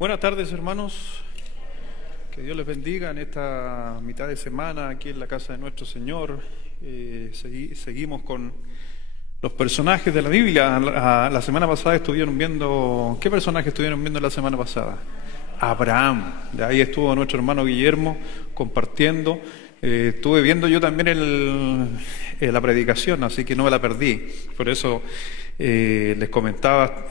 Buenas tardes, hermanos. Que Dios les bendiga en esta mitad de semana aquí en la casa de nuestro Señor. Seguimos con los personajes de la Biblia. La semana pasada estuvieron viendo... ¿Qué personajes estuvieron viendo la semana pasada? Abraham. De ahí estuvo nuestro hermano Guillermo compartiendo. Estuve viendo yo también la predicación, así que no me la perdí. Por eso les comentaba...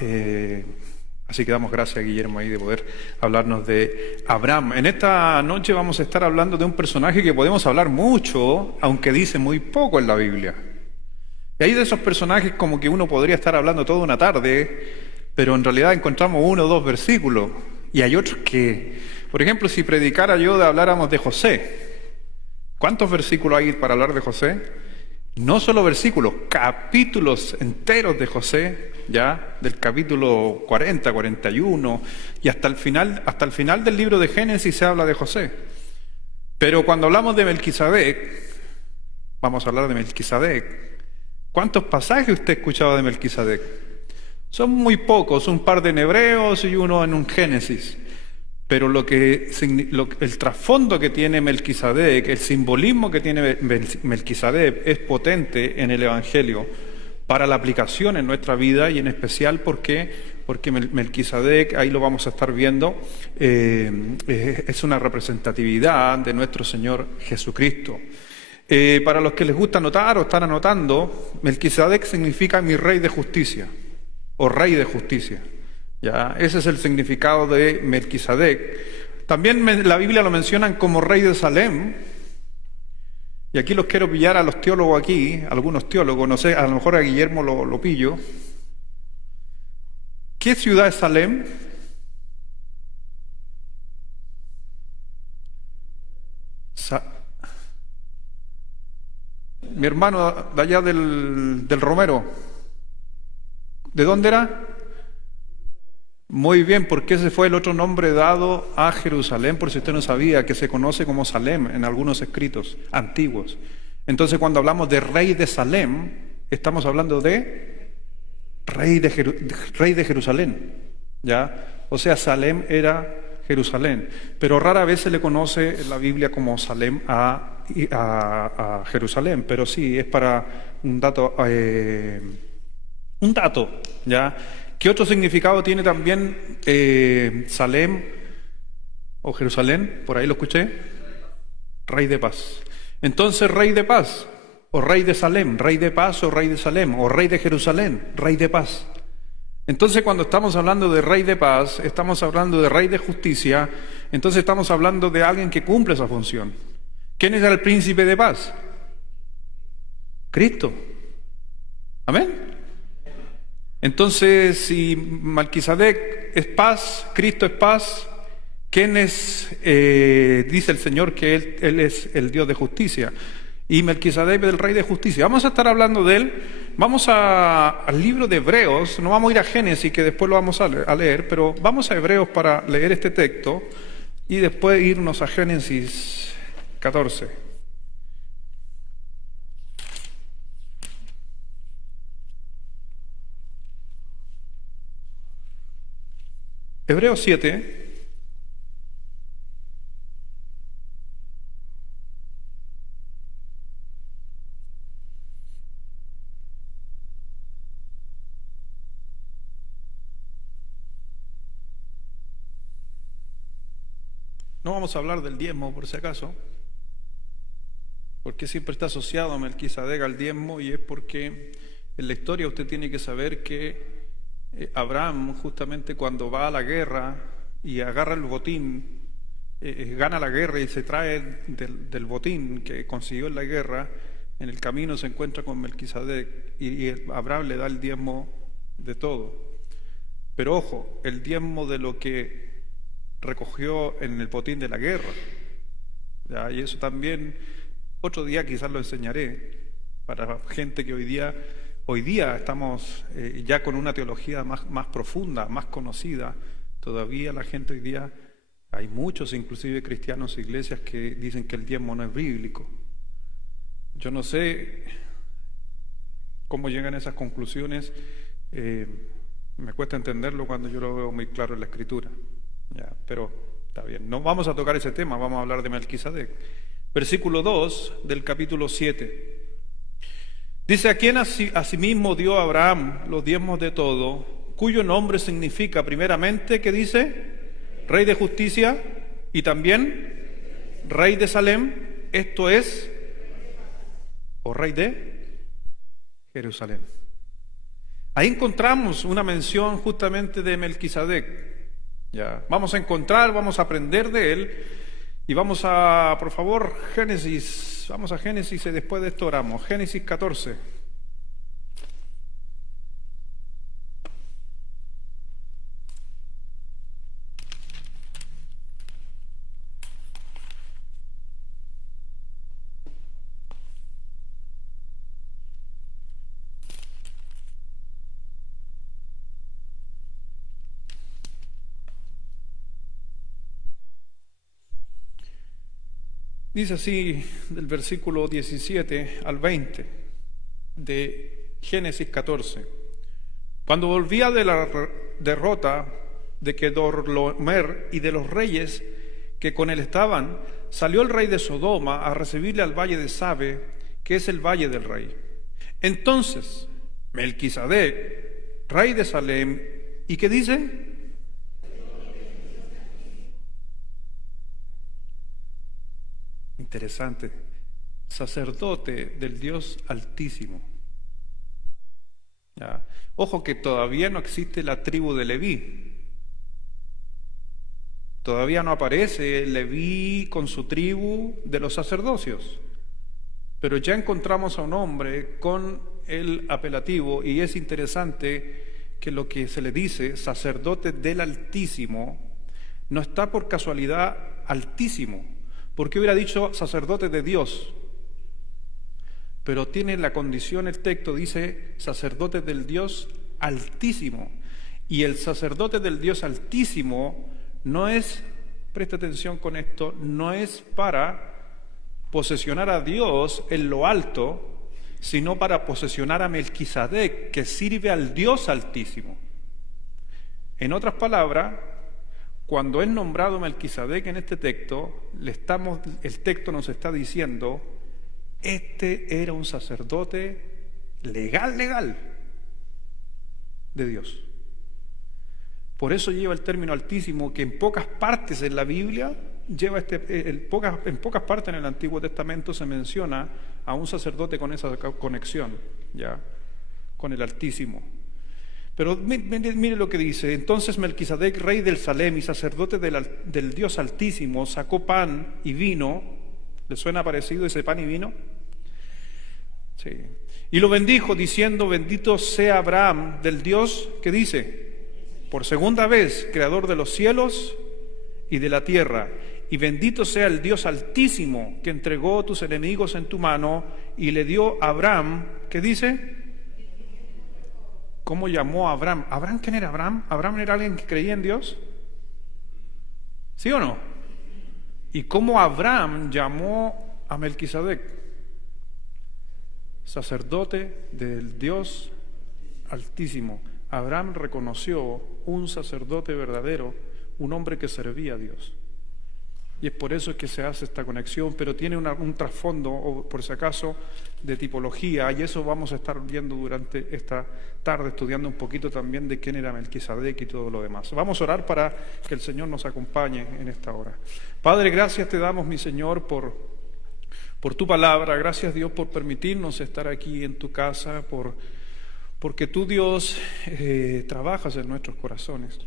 Así que damos gracias a Guillermo ahí de poder hablarnos de Abraham. En esta noche vamos a estar hablando de un personaje que podemos hablar mucho, aunque dice muy poco en la Biblia. Y hay de esos personajes como que uno podría estar hablando toda una tarde, pero en realidad encontramos uno o dos versículos. Y hay otros que, por ejemplo, si predicara yo habláramos de José. ¿Cuántos versículos hay para hablar de José? No solo versículos, capítulos enteros de José, ya del capítulo 40, 41 y hasta el final del libro de Génesis se habla de José. Pero cuando hablamos de Melquisedec, vamos a hablar de Melquisedec. ¿Cuántos pasajes usted ha escuchado de Melquisedec? Son muy pocos, un par de en Hebreos y uno en un Génesis. Pero el trasfondo que tiene Melquisedec, el simbolismo que tiene Melquisedec es potente en el Evangelio para la aplicación en nuestra vida y en especial porque Melquisedec, ahí lo vamos a estar viendo, es una representatividad de nuestro Señor Jesucristo. Para los que les gusta anotar o están anotando, Melquisedec significa mi rey de justicia o rey de justicia. Ya, ese es el significado de Melquisedec. También la Biblia lo mencionan como rey de Salem. Y aquí los quiero pillar a los teólogos aquí, algunos teólogos, no sé, a lo mejor a Guillermo lo pillo. ¿Qué ciudad es Salem? Mi hermano de allá del Romero. ¿De dónde era? Muy bien, porque ese fue el otro nombre dado a Jerusalén, por si usted no sabía, que se conoce como Salem en algunos escritos antiguos. Entonces, cuando hablamos de rey de Salem, estamos hablando de rey de Jerusalén, ¿ya? O sea, Salem era Jerusalén, pero rara vez se le conoce en la Biblia como Salem a Jerusalén, pero sí, es para un dato, ¿ya? ¿Qué otro significado tiene también Salem o Jerusalén? Por ahí lo escuché. Rey de paz. Entonces, rey de paz, o rey de Salem, rey de paz o rey de Salem, o rey de Jerusalén, rey de paz. Entonces, cuando estamos hablando de rey de paz, estamos hablando de rey de justicia, entonces estamos hablando de alguien que cumple esa función. ¿Quién es el príncipe de paz? Cristo. Amén. Entonces, si Melquisedec es paz, Cristo es paz, ¿quién es? Dice el Señor que él es el Dios de justicia. Y Melquisedec es el Rey de justicia. Vamos a estar hablando de él. Vamos al libro de Hebreos. No vamos a ir a Génesis, que después lo vamos a leer, pero vamos a Hebreos para leer este texto y después irnos a Génesis 14. Hebreos 7, no vamos a hablar del diezmo por si acaso, porque siempre está asociado a Melquisedec al diezmo y es porque en la historia usted tiene que saber que Abraham, justamente cuando va a la guerra y agarra el botín, gana la guerra y se trae del botín que consiguió en la guerra, en el camino se encuentra con Melquisedec y Abraham le da el diezmo de todo. Pero ojo, el diezmo de lo que recogió en el botín de la guerra. ¿Ya? Y eso también, otro día quizás lo enseñaré para gente que hoy día estamos ya con una teología más profunda, más conocida. Todavía la gente hoy día, hay muchos, inclusive cristianos e iglesias, que dicen que el diezmo no es bíblico. Yo no sé cómo llegan a esas conclusiones. Me cuesta entenderlo cuando yo lo veo muy claro en la Escritura. Ya, pero está bien, no vamos a tocar ese tema, vamos a hablar de Melquisedec. Versículo 2 del capítulo 7. Dice: a quien asimismo dio a Abraham los diezmos de todo, cuyo nombre significa primeramente, ¿qué dice? Rey de justicia, y también Rey de Salem, esto es, o Rey de Jerusalén. Ahí encontramos una mención justamente de Melquisedec. Ya, vamos a encontrar, vamos a aprender de él, y vamos a, por favor, Génesis, vamos a Génesis y después de esto oramos. Génesis 14. Dice así del versículo 17 al 20 de Génesis 14. Cuando volvía de la derrota de Kedorlaomer y de los reyes que con él estaban, salió el rey de Sodoma a recibirle al valle de Sabe, que es el valle del rey. Entonces Melquisedec, rey de Salem, ¿y qué dice? Interesante, sacerdote del Dios Altísimo. Ya. Ojo que todavía no existe la tribu de Leví. Todavía no aparece Leví con su tribu de los sacerdocios. Pero ya encontramos a un hombre con el apelativo, y es interesante que lo que se le dice sacerdote del Altísimo no está por casualidad Altísimo. ¿Por qué hubiera dicho sacerdote de Dios? Pero tiene la condición, el texto dice sacerdote del Dios Altísimo. Y el sacerdote del Dios Altísimo no es, presta atención con esto, no es para posesionar a Dios en lo alto, sino para posesionar a Melquisedec, que sirve al Dios Altísimo. En otras palabras, cuando es nombrado Melquisedec en este texto, el texto nos está diciendo, este era un sacerdote legal de Dios. Por eso lleva el término Altísimo, que en pocas partes en la Biblia lleva en pocas partes en el Antiguo Testamento se menciona a un sacerdote con esa conexión, ya, con el Altísimo. Pero mire lo que dice: entonces Melquisedec, rey del Salem y sacerdote del Dios Altísimo, sacó pan y vino. ¿Le suena parecido ese pan y vino? Sí. Y lo bendijo diciendo: bendito sea Abraham del Dios, ¿qué dice? Por segunda vez, creador de los cielos y de la tierra. Y bendito sea el Dios Altísimo, que entregó tus enemigos en tu mano y le dio a Abraham, ¿qué dice? ¿Cómo llamó a Abraham? ¿Abraham quién era Abraham? ¿Abraham era alguien que creía en Dios? ¿Sí o no? ¿Y cómo Abraham llamó a Melquisedec? Sacerdote del Dios Altísimo. Abraham reconoció un sacerdote verdadero, un hombre que servía a Dios. Y es por eso que se hace esta conexión, pero tiene un trasfondo, o por si acaso, de tipología, y eso vamos a estar viendo durante esta tarde, estudiando un poquito también de quién era Melquisedec y todo lo demás. Vamos a orar para que el Señor nos acompañe en esta hora. Padre, gracias te damos, mi Señor, por tu palabra. Gracias, Dios, por permitirnos estar aquí en tu casa, porque tú, Dios, trabajas en nuestros corazones.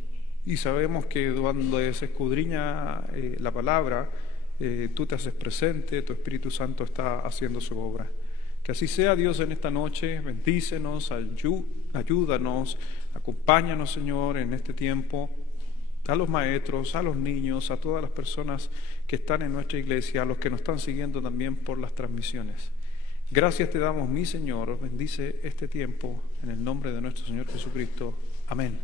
Y sabemos que cuando se escudriña la palabra, tú te haces presente, tu Espíritu Santo está haciendo su obra. Que así sea, Dios, en esta noche. Bendícenos, ayúdanos, acompáñanos, Señor, en este tiempo. A los maestros, a los niños, a todas las personas que están en nuestra iglesia, a los que nos están siguiendo también por las transmisiones. Gracias te damos, mi Señor. Bendice este tiempo en el nombre de nuestro Señor Jesucristo. Amén.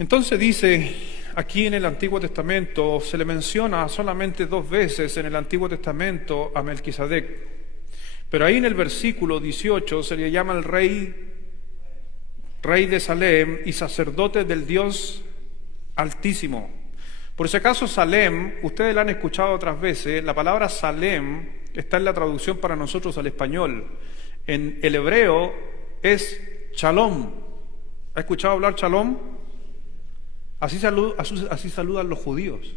Entonces dice, aquí en el Antiguo Testamento se le menciona solamente 2 veces en el Antiguo Testamento a Melquisedec, pero ahí en el versículo 18 se le llama el rey rey de Salem y sacerdote del Dios Altísimo. Por si acaso Salem, ustedes la han escuchado otras veces, la palabra Salem está en la traducción para nosotros al español. En el hebreo es Shalom. ¿Ha escuchado hablar Shalom? Así saludan los judíos.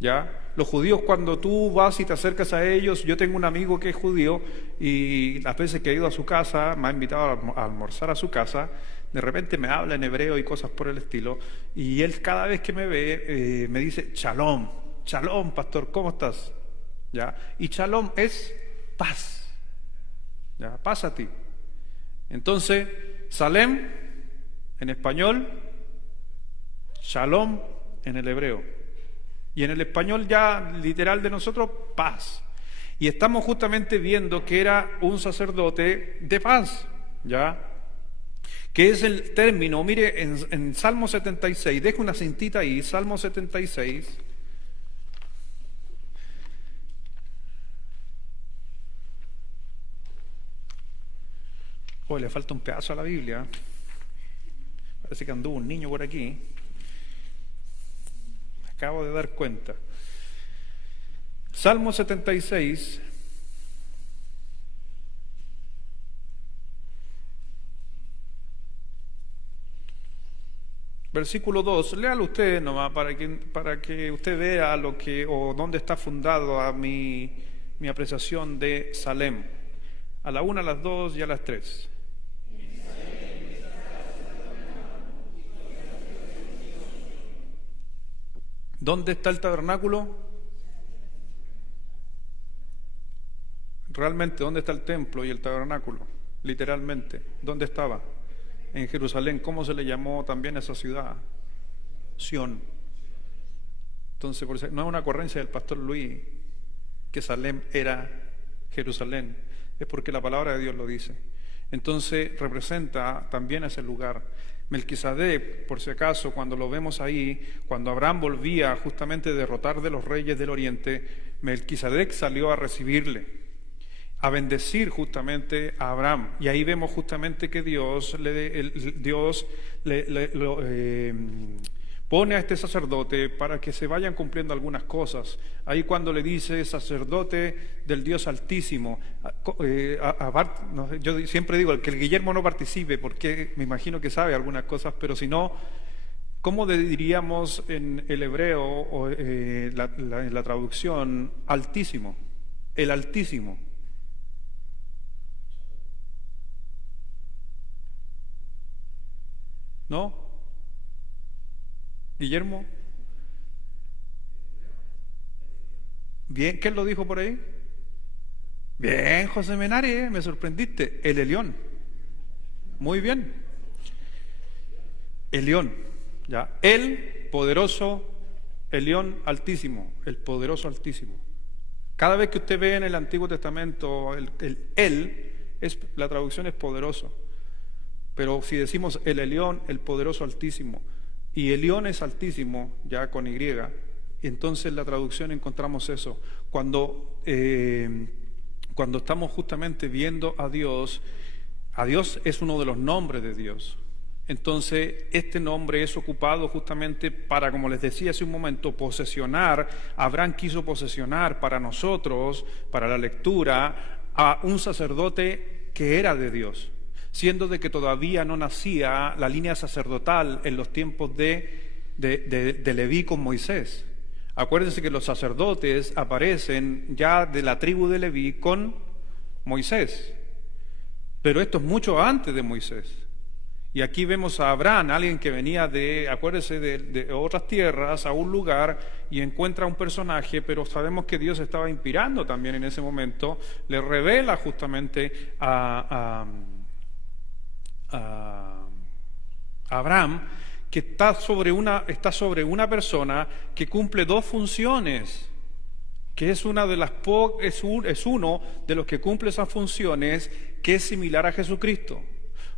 ¿Ya? Los judíos, cuando tú vas y te acercas a ellos, yo tengo un amigo que es judío y las veces que he ido a su casa, me ha invitado a almorzar a su casa, de repente me habla en hebreo y cosas por el estilo, y él cada vez que me ve me dice Shalom, Shalom, pastor, ¿cómo estás? ¿Ya? Y Shalom es paz, ¿ya? Paz a ti. Entonces, Salem en español, Shalom en el hebreo. Y en el español ya literal de nosotros, paz. Y estamos justamente viendo que era un sacerdote de paz, ¿ya? Que es el término, mire, en Salmo 76, dejo una cintita ahí, Salmo 76. Oh, le falta un pedazo a la Biblia. Parece que anduvo un niño por aquí. Acabo de dar cuenta. Salmo 76. Versículo 2. Léalo usted nomás para que usted vea lo que o dónde está fundado a mi apreciación de Salem. A la 1, a las 2 y a las 3. ¿Dónde está el tabernáculo? Realmente, ¿dónde está el templo y el tabernáculo? Literalmente, ¿dónde estaba? En Jerusalén. ¿Cómo se le llamó también a esa ciudad? Sión. Entonces, por eso, no es una ocurrencia del pastor Luis que Salem era Jerusalén, es porque la palabra de Dios lo dice. Entonces, representa también ese lugar. Melquisedec, por si acaso, cuando lo vemos ahí, cuando Abraham volvía justamente a derrotar de los reyes del oriente, Melquisedec salió a recibirle, a bendecir justamente a Abraham. Y ahí vemos justamente que Dios pone a este sacerdote para que se vayan cumpliendo algunas cosas. Ahí cuando le dice sacerdote del Dios Altísimo, yo siempre digo que el Guillermo no participe porque me imagino que sabe algunas cosas, pero si no, ¿cómo diríamos en el hebreo o en la traducción Altísimo? El Altísimo. ¿No? Guillermo. Bien, ¿quién lo dijo por ahí? Bien, José Menares, me sorprendiste. El Elión. Muy bien. Elión, ya. El poderoso Elión Altísimo, el poderoso Altísimo. Cada vez que usted ve en el Antiguo Testamento la traducción es poderoso. Pero si decimos el Elión, el poderoso Altísimo, y Elión es Altísimo, ya con Y, entonces en la traducción encontramos eso. Cuando estamos justamente viendo a Dios es uno de los nombres de Dios. Entonces, este nombre es ocupado justamente para, como les decía hace un momento, posesionar. Abraham quiso posesionar para nosotros, para la lectura, a un sacerdote que era de Dios, siendo de que todavía no nacía la línea sacerdotal en los tiempos de Leví con Moisés. Acuérdense que los sacerdotes aparecen ya de la tribu de Leví con Moisés, pero esto es mucho antes de Moisés. Y aquí vemos a Abraham, alguien que venía acuérdense, de otras tierras, a un lugar, y encuentra un personaje, pero sabemos que Dios estaba inspirando también en ese momento, le revela justamente a Abraham que está sobre una persona que cumple dos funciones, que es uno de los que cumple esas funciones, que es similar a Jesucristo,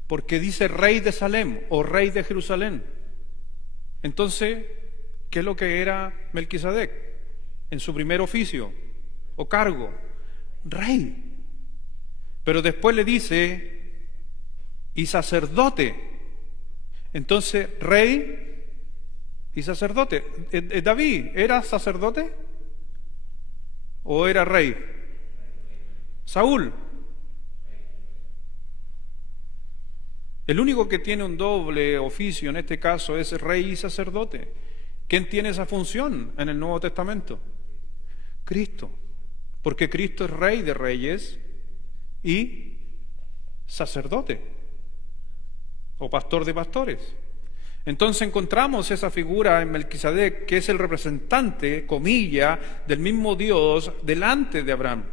porque dice rey de Salem o rey de Jerusalén. Entonces, ¿qué es lo que era Melquisedec en su primer oficio o cargo? Rey. Pero después le dice y sacerdote. Entonces, rey y sacerdote. ¿David era sacerdote o era rey? Saúl. El único que tiene un doble oficio en este caso es rey y sacerdote. ¿Quién tiene esa función en el Nuevo Testamento? Cristo. Porque Cristo es rey de reyes y sacerdote o pastor de pastores. Entonces encontramos esa figura en Melquisedec, que es el representante, comilla, del mismo Dios delante de Abraham.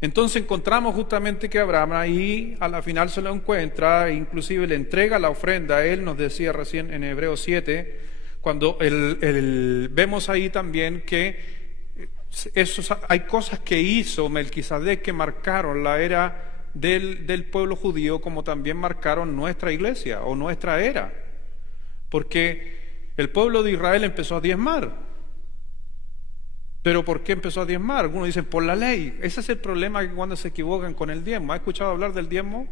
Entonces encontramos justamente que Abraham ahí a la final se lo encuentra, e inclusive le entrega la ofrenda. Él nos decía recién en Hebreos 7, cuando vemos ahí también que hay cosas que hizo Melquisedec que marcaron la era del pueblo judío, como también marcaron nuestra iglesia o nuestra era. Porque el pueblo de Israel empezó a diezmar. ¿Pero por qué empezó a diezmar? Algunos dicen por la ley. Ese es el problema, que cuando se equivocan con el diezmo. ¿Ha escuchado hablar del diezmo?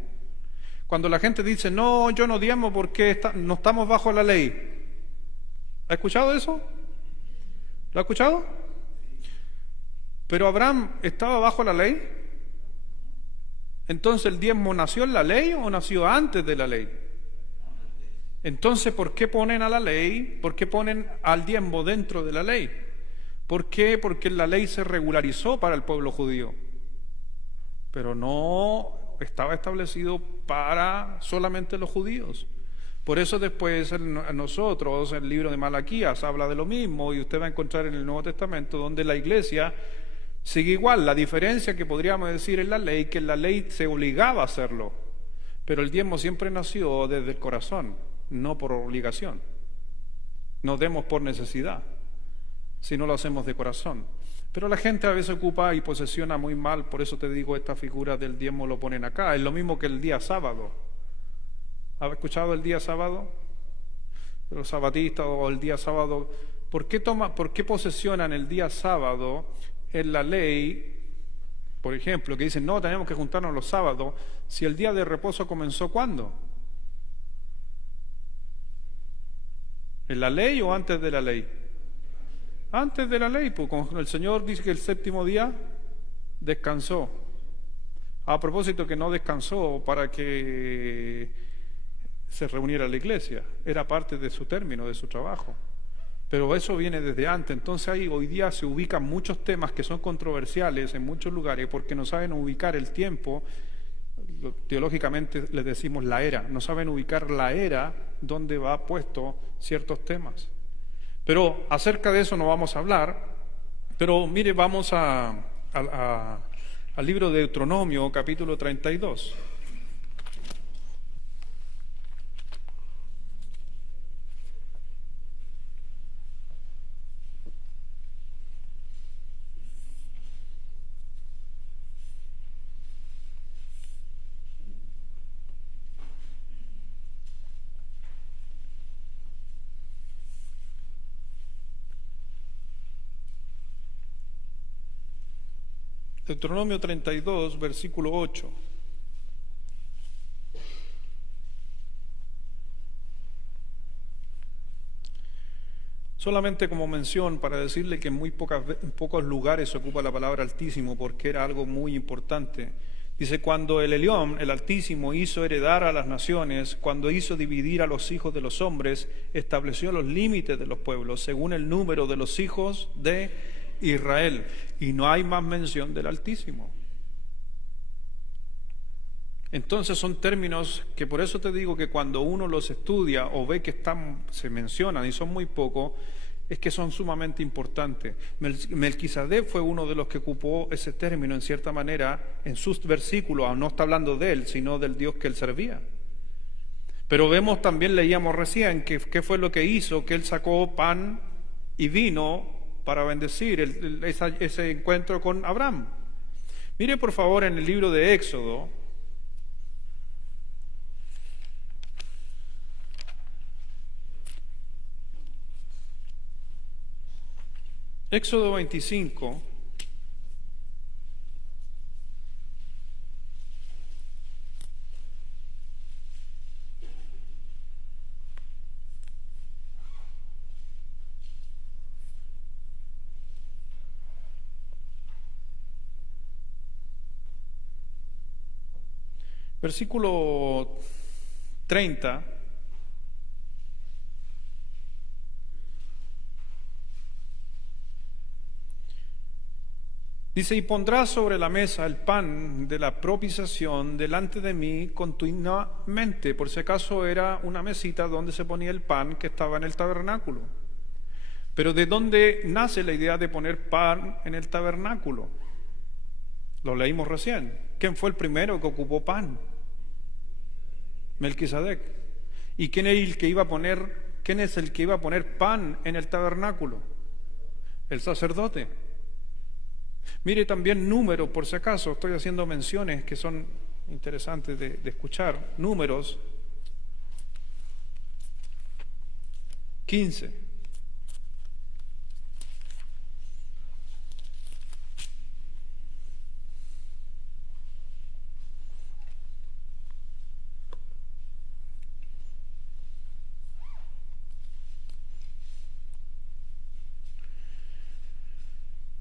Cuando la gente dice, no, yo no diezmo porque no estamos bajo la ley. ¿Ha escuchado eso? ¿Lo ha escuchado? Pero Abraham estaba bajo la ley. Entonces, ¿el diezmo nació en la ley o nació antes de la ley? Entonces, ¿por qué ponen a la ley? ¿Por qué ponen al diezmo dentro de la ley? ¿Por qué? Porque la ley se regularizó para el pueblo judío, pero no estaba establecido para solamente los judíos. Por eso después nosotros, el libro de Malaquías habla de lo mismo, y usted va a encontrar en el Nuevo Testamento donde la iglesia sigue igual. La diferencia que podríamos decir en la ley, que en la ley se obligaba a hacerlo, pero el diezmo siempre nació desde el corazón, no por obligación. No demos por necesidad, si no lo hacemos de corazón. Pero la gente a veces ocupa y posesiona muy mal, por eso te digo, esta figura del diezmo lo ponen acá. Es lo mismo que el día sábado. ¿Has escuchado el día sábado? Los sabatistas, o el día sábado. ¿Por qué posesionan el día sábado en la ley? Por ejemplo, que dicen, no, tenemos que juntarnos los sábados, si el día de reposo comenzó ¿cuándo? ¿En la ley o antes de la ley? Antes de la ley, pues el Señor dice que el séptimo día descansó. A propósito que no descansó para que se reuniera la iglesia, era parte de su término, de su trabajo. Pero eso viene desde antes. Entonces ahí hoy día se ubican muchos temas que son controversiales en muchos lugares porque no saben ubicar el tiempo. Teológicamente les decimos la era, no saben ubicar la era donde va puesto ciertos temas. Pero acerca de eso no vamos a hablar. Pero mire, vamos al libro de Deuteronomio, capítulo 32. Deuteronomio 32, versículo 8. Solamente como mención para decirle que en en pocos lugares se ocupa la palabra Altísimo porque era algo muy importante. Dice, cuando el Elión, el Altísimo, hizo heredar a las naciones, cuando hizo dividir a los hijos de los hombres, estableció los límites de los pueblos según el número de los hijos de Israel. Y no hay más mención del Altísimo. Entonces son términos que por eso te digo que cuando uno los estudia o ve que se mencionan y son muy pocos, es que son sumamente importantes. Melquisedec fue uno de los que ocupó ese término en cierta manera en sus versículos. No está hablando de él, sino del Dios que él servía. Pero vemos también, leíamos recién, que qué fue lo que hizo, que él sacó pan y vino para bendecir ese encuentro con Abraham. Mire por favor en el libro de Éxodo, Éxodo 25, Versículo 30. Dice, y pondrás sobre la mesa el pan de la propiciación delante de mí continuamente. Por si acaso era una mesita donde se ponía el pan que estaba en el tabernáculo. Pero ¿de dónde nace la idea de poner pan en el tabernáculo? Lo leímos recién. ¿Quién fue el primero que ocupó pan? Melquisedec. ¿Y quién es el que iba a poner pan en el tabernáculo? El sacerdote. Mire también Números, por si acaso, estoy haciendo menciones que son interesantes de escuchar. Números 15.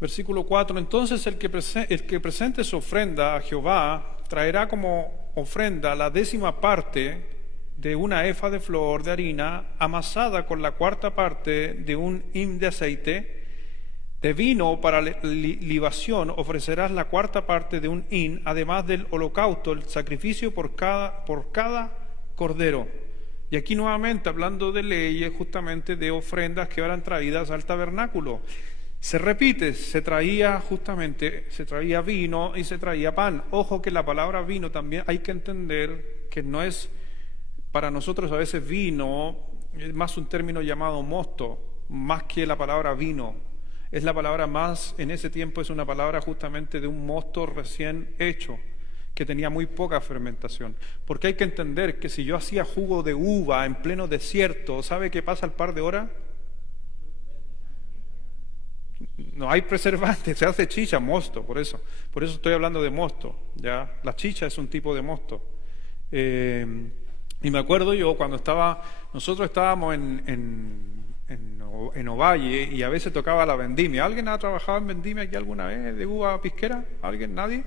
Versículo 4, entonces el que presente su ofrenda a Jehová traerá como ofrenda la 10ª parte de una efa de flor de harina amasada con la 4ª parte de un hin de aceite. De vino para libación ofrecerás la 4ª parte de un hin, además del holocausto, el sacrificio por cada cordero. Y aquí nuevamente hablando de leyes, justamente de ofrendas que eran traídas al tabernáculo. Se repite, se traía vino y se traía pan. Ojo que la palabra vino también hay que entender que no es, para nosotros a veces vino, es más un término llamado mosto, más que la palabra vino. Es la palabra más, en ese tiempo es una palabra justamente de un mosto recién hecho, que tenía muy poca fermentación. Porque hay que entender que si yo hacía jugo de uva en pleno desierto, ¿sabe qué pasa al par de horas? No hay preservante, se hace chicha, mosto, por eso estoy hablando de mosto, ¿ya? La chicha es un tipo de mosto. Y me acuerdo yo cuando nosotros estábamos en Ovalle y a veces tocaba la vendimia. ¿Alguien ha trabajado en vendimia aquí alguna vez de uva pisquera? ¿Alguien? ¿Nadie?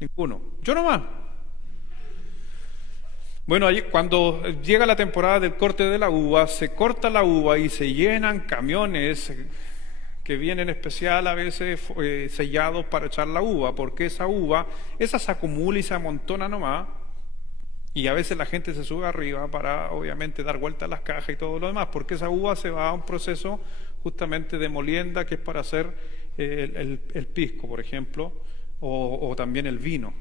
Ninguno. Yo nomás. Bueno, cuando llega la temporada del corte de la uva, se corta la uva y se llenan camiones que vienen especial a veces sellados para echar la uva, porque esa se acumula y se amontona nomás, y a veces la gente se sube arriba para obviamente dar vuelta a las cajas y todo lo demás, porque esa uva se va a un proceso justamente de molienda que es para hacer el pisco, por ejemplo, o también el vino.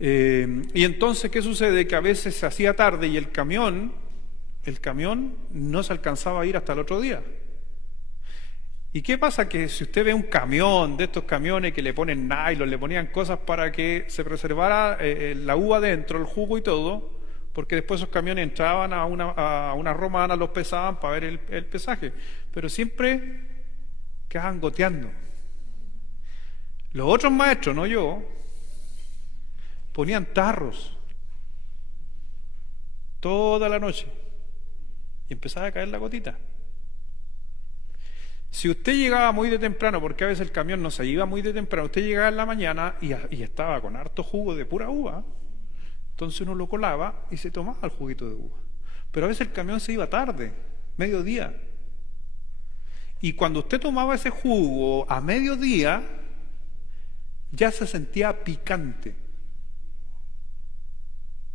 Y entonces, ¿qué sucede? Que a veces se hacía tarde y el camión no se alcanzaba a ir hasta el otro día. ¿Y qué pasa? Que si usted ve un camión, de estos camiones que le ponen nylon, le ponían cosas para que se preservara la uva dentro, el jugo y todo, porque después esos camiones entraban a una romana, los pesaban para ver el pesaje, pero siempre quedaban goteando. Los otros maestros, no yo, ponían tarros toda la noche y empezaba a caer la gotita. Si usted llegaba muy de temprano, porque a veces el camión no se iba muy de temprano, usted llegaba en la mañana y estaba con harto jugo de pura uva, entonces uno lo colaba y se tomaba el juguito de uva. Pero a veces el camión se iba tarde, mediodía. Y cuando usted tomaba ese jugo a mediodía, ya se sentía picante.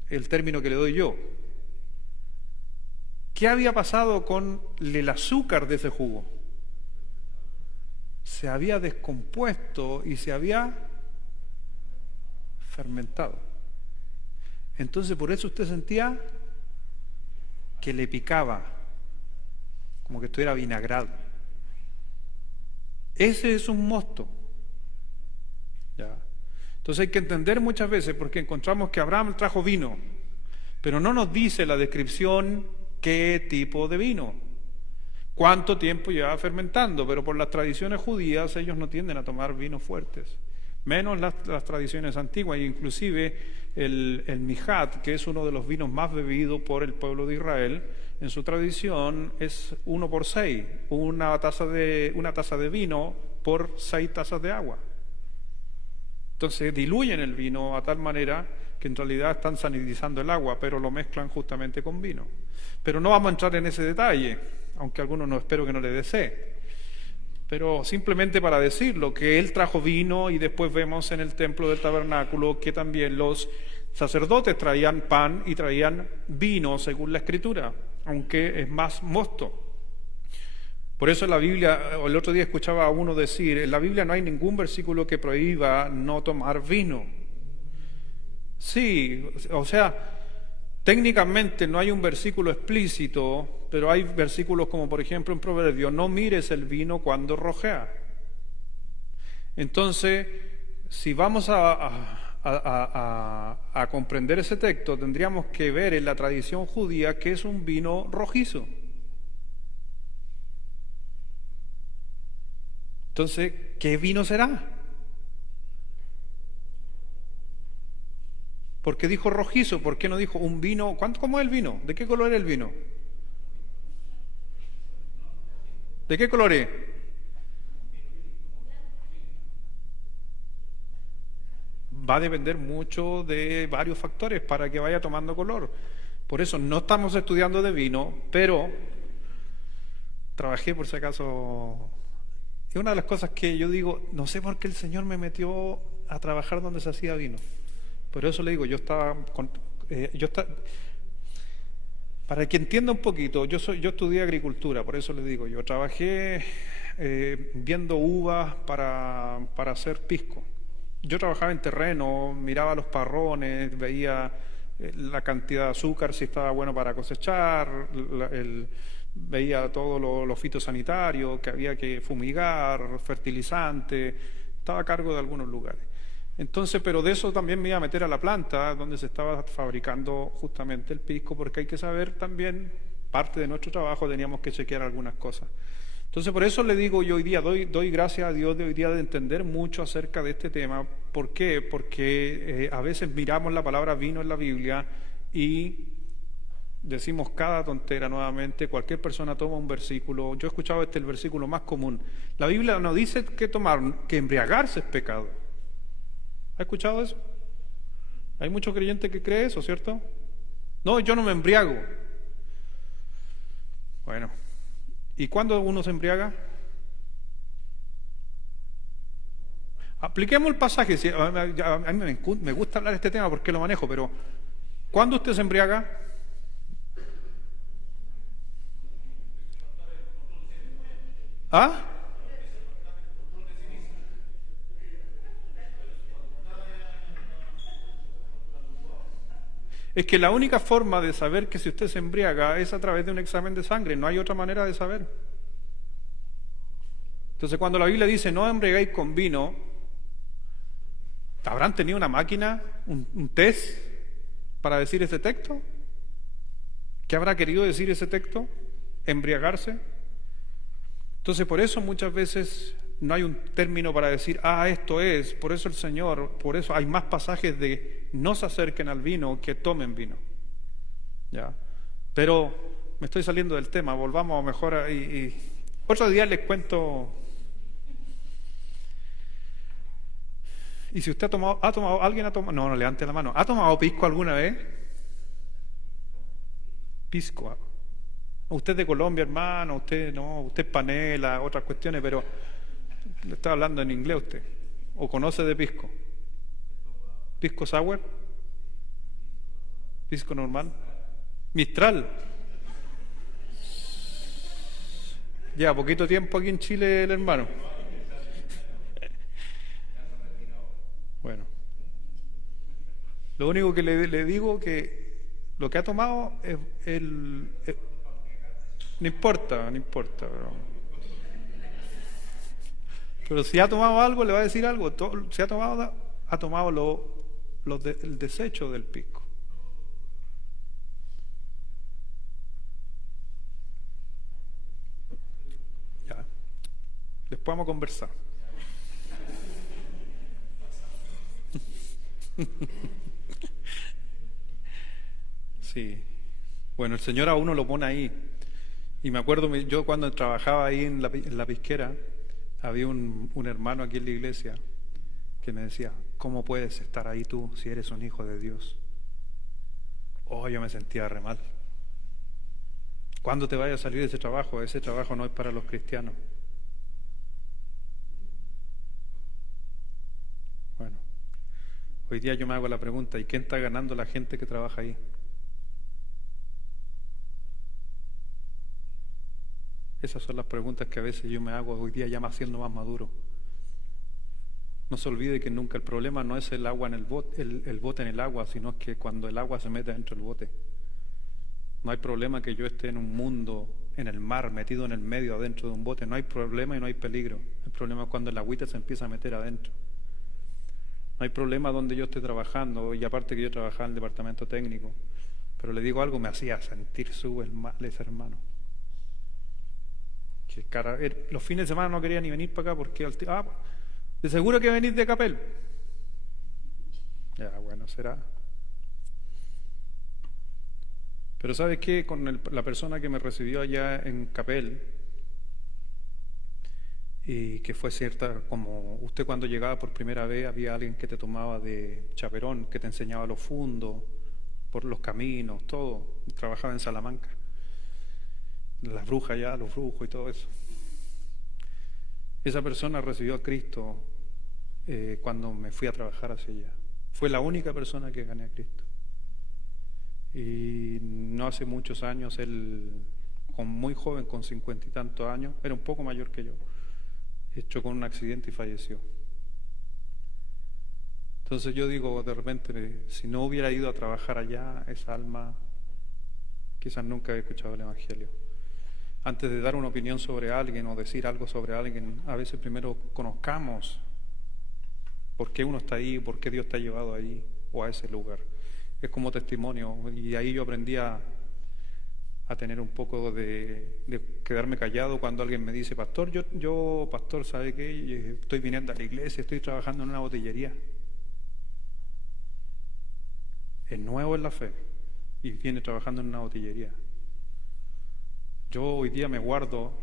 El término que le doy yo. ¿Qué había pasado con el azúcar de ese jugo? Se había descompuesto y se había fermentado. Entonces por eso usted sentía que le picaba, como que estuviera vinagrado. Ese es un mosto. ¿Ya? Entonces hay que entender muchas veces, porque encontramos que Abraham trajo vino, pero no nos dice la descripción qué tipo de vino. Cuánto tiempo llevaba fermentando, pero por las tradiciones judías ellos no tienden a tomar vinos fuertes, menos las tradiciones antiguas, inclusive el mijat, que es uno de los vinos más bebidos por el pueblo de Israel, en su tradición es 1/6, una taza de vino por 6 tazas de agua. Entonces diluyen el vino a tal manera que en realidad están sanitizando el agua, pero lo mezclan justamente con vino. Pero no vamos a entrar en ese detalle, aunque a algunos no espero que no les desee. Pero simplemente para decirlo, que él trajo vino y después vemos en el templo del tabernáculo que también los sacerdotes traían pan y traían vino según la Escritura, aunque es más mosto. Por eso en la Biblia, el otro día escuchaba a uno decir, en la Biblia no hay ningún versículo que prohíba no tomar vino. Sí, o sea, técnicamente no hay un versículo explícito, pero hay versículos como por ejemplo en Proverbios, no mires el vino cuando rojea. Entonces, si vamos a comprender ese texto, tendríamos que ver en la tradición judía que es un vino rojizo. Entonces, ¿qué vino será? ¿Por qué dijo rojizo? ¿Por qué no dijo un vino? ¿Cómo es el vino? ¿De qué color es el vino? ¿De qué color es? Va a depender mucho de varios factores para que vaya tomando color. Por eso no estamos estudiando de vino, pero trabajé por si acaso. Es una de las cosas que yo digo, no sé por qué el Señor me metió a trabajar donde se hacía vino. Por eso le digo, para que entienda un poquito, yo estudié agricultura, por eso le digo, yo trabajé viendo uvas para hacer pisco. Yo trabajaba en terreno, miraba los parrones, veía la cantidad de azúcar, si estaba bueno para cosechar, veía todo lo fitosanitario, que había que fumigar, fertilizante, estaba a cargo de algunos lugares. Entonces, pero de eso también me iba a meter a la planta donde se estaba fabricando justamente el pisco, porque hay que saber también, parte de nuestro trabajo teníamos que chequear algunas cosas. Entonces, por eso le digo yo hoy día, doy gracias a Dios de hoy día de entender mucho acerca de este tema. ¿Por qué? Porque a veces miramos la palabra vino en la Biblia y decimos cada tontera nuevamente. Cualquier persona toma un versículo. Yo he escuchado el versículo más común. La Biblia no dice que embriagarse es pecado. ¿Ha escuchado eso? Hay muchos creyentes que creen eso, ¿cierto? No, yo no me embriago. Bueno, ¿y cuándo uno se embriaga? Apliquemos el pasaje. A mí me gusta hablar de este tema porque lo manejo, pero ¿cuándo usted se embriaga? ¿Ah? Es que la única forma de saber que si usted se embriaga es a través de un examen de sangre, no hay otra manera de saber. Entonces, cuando la Biblia dice no embriaguéis con vino, ¿habrán tenido una máquina, un test para decir ese texto? ¿Qué habrá querido decir ese texto? ¿Embriagarse? Entonces, por eso muchas veces no hay un término para decir, esto es, por eso el Señor, por eso hay más pasajes de no se acerquen al vino que tomen vino. ¿Ya? Pero me estoy saliendo del tema, volvamos mejor otro día les cuento. Y si usted no, levante la mano. ¿Ha tomado pisco alguna vez? Pisco. Usted es de Colombia, hermano, usted es panela, otras cuestiones, pero le está hablando en inglés usted. ¿O conoce de pisco? ¿Pisco sour? ¿Pisco normal? ¿Mistral? Lleva poquito tiempo aquí en Chile el hermano. Bueno, lo único que le digo que lo que ha tomado es no importa, pero si ha tomado algo, le va a decir algo. Si ha tomado el desecho del pisco. Ya, después vamos a conversar. Sí. Bueno, el Señor a uno lo pone ahí. Y me acuerdo, yo cuando trabajaba ahí en la pisquera, había un hermano aquí en la iglesia que me decía, ¿cómo puedes estar ahí tú si eres un hijo de Dios? Oh, yo me sentía re mal. ¿Cuándo te vayas a salir de ese trabajo? Ese trabajo no es para los cristianos. Bueno, hoy día yo me hago la pregunta, ¿y quién está ganando la gente que trabaja ahí? Esas son las preguntas que a veces yo me hago hoy día ya siendo más maduro. No se olvide que nunca el problema no es el agua en el bote en el agua, sino que cuando el agua se mete dentro del bote. No hay problema que yo esté en un mundo, en el mar, metido en el medio, adentro de un bote. No hay problema y no hay peligro. El problema es cuando el agüita se empieza a meter adentro. No hay problema donde yo esté trabajando, y aparte que yo trabajaba en el departamento técnico. Pero le digo algo, me hacía sentir mal ese hermano. Los fines de semana no quería ni venir para acá porque de seguro que venís de Capel. Ya, bueno, será. Pero ¿sabes qué? Con la persona que me recibió allá en Capel, y que fue cierta, como usted cuando llegaba por primera vez, había alguien que te tomaba de chaperón, que te enseñaba los fundos, por los caminos, todo. Trabajaba en Salamanca. Las brujas ya, los brujos y todo eso. Esa persona recibió a Cristo cuando me fui a trabajar hacia allá. Fue la única persona que gané a Cristo. Y no hace muchos años, él, muy joven, con 50 y tantos años, era un poco mayor que yo, chocó con un accidente y falleció. Entonces yo digo, de repente, si no hubiera ido a trabajar allá, esa alma quizás nunca había escuchado el Evangelio. Antes de dar una opinión sobre alguien o decir algo sobre alguien, a veces primero conozcamos por qué uno está ahí, por qué Dios te ha llevado ahí o a ese lugar. Es como testimonio, y ahí yo aprendí a tener un poco de quedarme callado cuando alguien me dice, pastor, yo pastor, ¿sabe qué? Estoy viniendo a la iglesia, estoy trabajando en una botillería. Es nuevo en la fe y viene trabajando en una botillería. Yo hoy día me guardo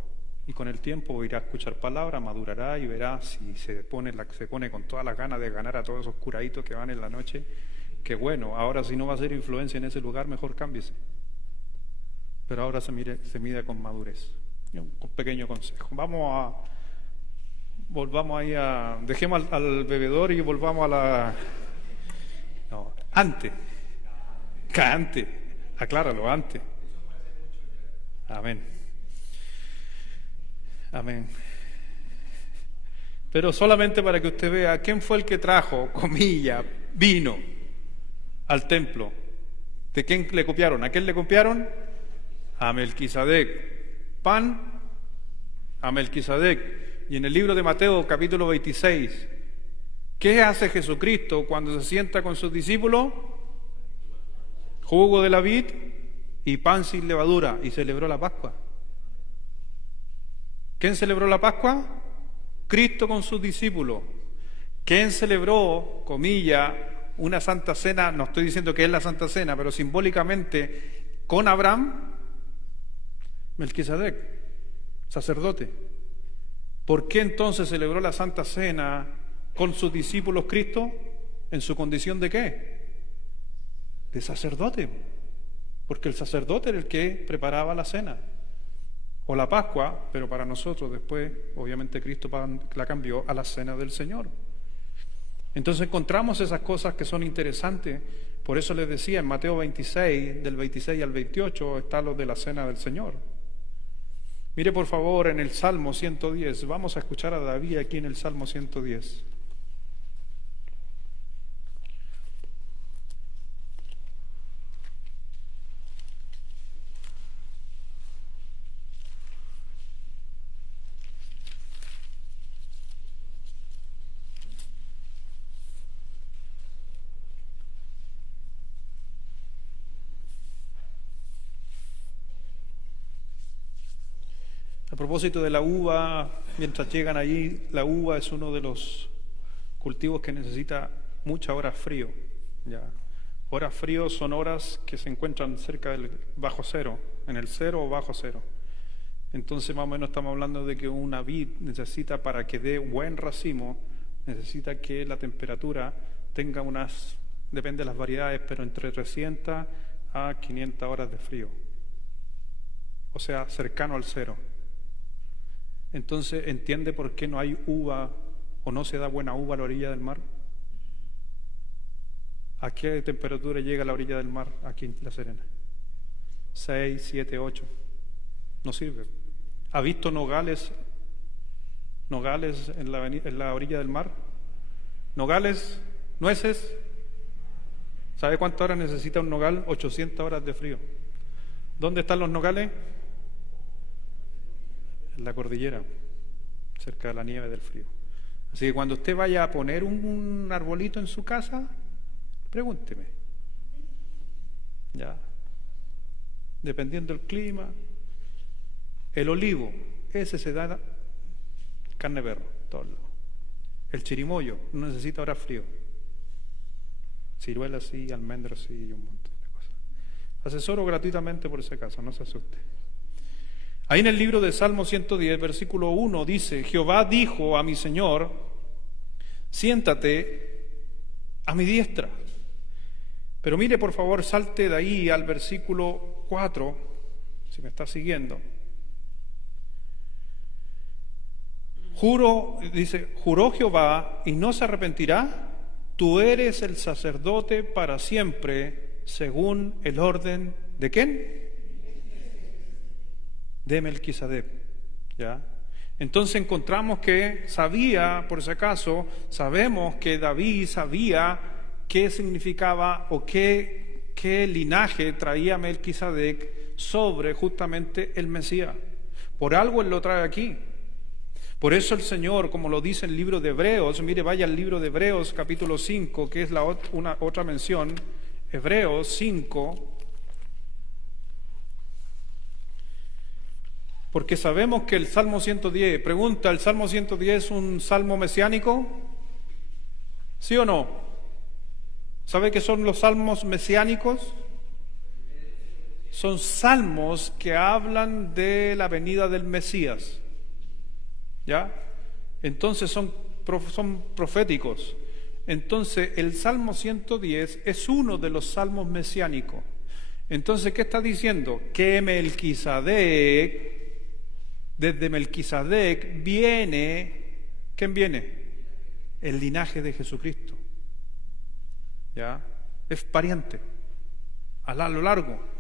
y con el tiempo irá a escuchar palabras, madurará y verá si se pone con todas las ganas de ganar a todos esos curaditos que van en la noche. Que bueno, ahora si no va a ser influencia en ese lugar, mejor cámbiese. Pero ahora se mide con madurez. Un pequeño consejo. Volvamos ahí dejemos al bebedor y volvamos a la... No, antes. Acláralo, antes. Amén. Amén. Pero solamente para que usted vea quién fue el que trajo, comilla, vino al templo. ¿De quién le copiaron? ¿A quién le copiaron? A Melquisedec. Pan, a Melquisedec. Y en el libro de Mateo, capítulo 26, ¿qué hace Jesucristo cuando se sienta con sus discípulos? Jugo de la vid y pan sin levadura, y celebró la Pascua. ¿Quién celebró la Pascua? Cristo con sus discípulos. ¿Quién celebró, comilla, una santa cena? No estoy diciendo que es la santa cena, pero simbólicamente con Abraham, Melquisedec, sacerdote. ¿Por qué entonces celebró la santa cena con sus discípulos Cristo? ¿En su condición de qué? De sacerdote. Porque el sacerdote era el que preparaba la cena o la Pascua, pero para nosotros después, obviamente Cristo la cambió a la cena del Señor. Entonces encontramos esas cosas que son interesantes. Por eso les decía, en Mateo 26, del 26 al 28, está lo de la cena del Señor. Mire por favor en el Salmo 110, vamos a escuchar a David aquí en el Salmo 110. A propósito de la uva, mientras llegan allí, la uva es uno de los cultivos que necesita muchas horas frío. ¿Ya? Horas frío son horas que se encuentran cerca del bajo cero, en el cero o bajo cero. Entonces más o menos estamos hablando de que una vid necesita, para que dé buen racimo, necesita que la temperatura tenga depende de las variedades, pero entre 300 a 500 horas de frío. O sea, cercano al cero. Entonces, ¿entiende por qué no hay uva o no se da buena uva a la orilla del mar? ¿A qué temperatura llega la orilla del mar aquí en La Serena? 6, 7, 8. No sirve. ¿Ha visto nogales en la orilla del mar? Nogales, nueces. ¿Sabe cuántas horas necesita un nogal? 800 horas de frío. ¿Dónde están los nogales? En la cordillera, cerca de la nieve del frío. Así que cuando usted vaya a poner un arbolito en su casa, pregúnteme. Ya. Dependiendo del clima. El olivo, ese se da carne de perro, todos lados. El chirimoyo, no necesita ahora frío. Ciruelas sí, almendras sí, y un montón de cosas. Asesoro gratuitamente por ese caso, no se asuste. Ahí en el libro de Salmo 110, versículo 1 dice: Jehová dijo a mi Señor, siéntate a mi diestra. Pero mire, por favor, salte de ahí al versículo 4, si me está siguiendo. Juró Jehová y no se arrepentirá, tú eres el sacerdote para siempre, según el orden de ¿quién? De Melquisedec. ¿Ya? Entonces encontramos que sabemos que David sabía qué significaba o qué linaje traía Melquisedec sobre justamente el Mesías. Por algo él lo trae aquí. Por eso el Señor, como lo dice el libro de Hebreos, mire, vaya al libro de Hebreos capítulo 5, que es una otra mención, Hebreos 5, porque sabemos que el Salmo 110, pregunta, ¿el Salmo 110 es un salmo mesiánico? ¿Sí o no? ¿Sabe qué son los salmos mesiánicos? Son salmos que hablan de la venida del Mesías. ¿Ya? Entonces son proféticos. Entonces el Salmo 110 es uno de los salmos mesiánicos. Entonces, ¿qué está diciendo? Que desde Melquisedec viene, ¿quién viene? El linaje de Jesucristo. ¿Ya? Es pariente a lo largo.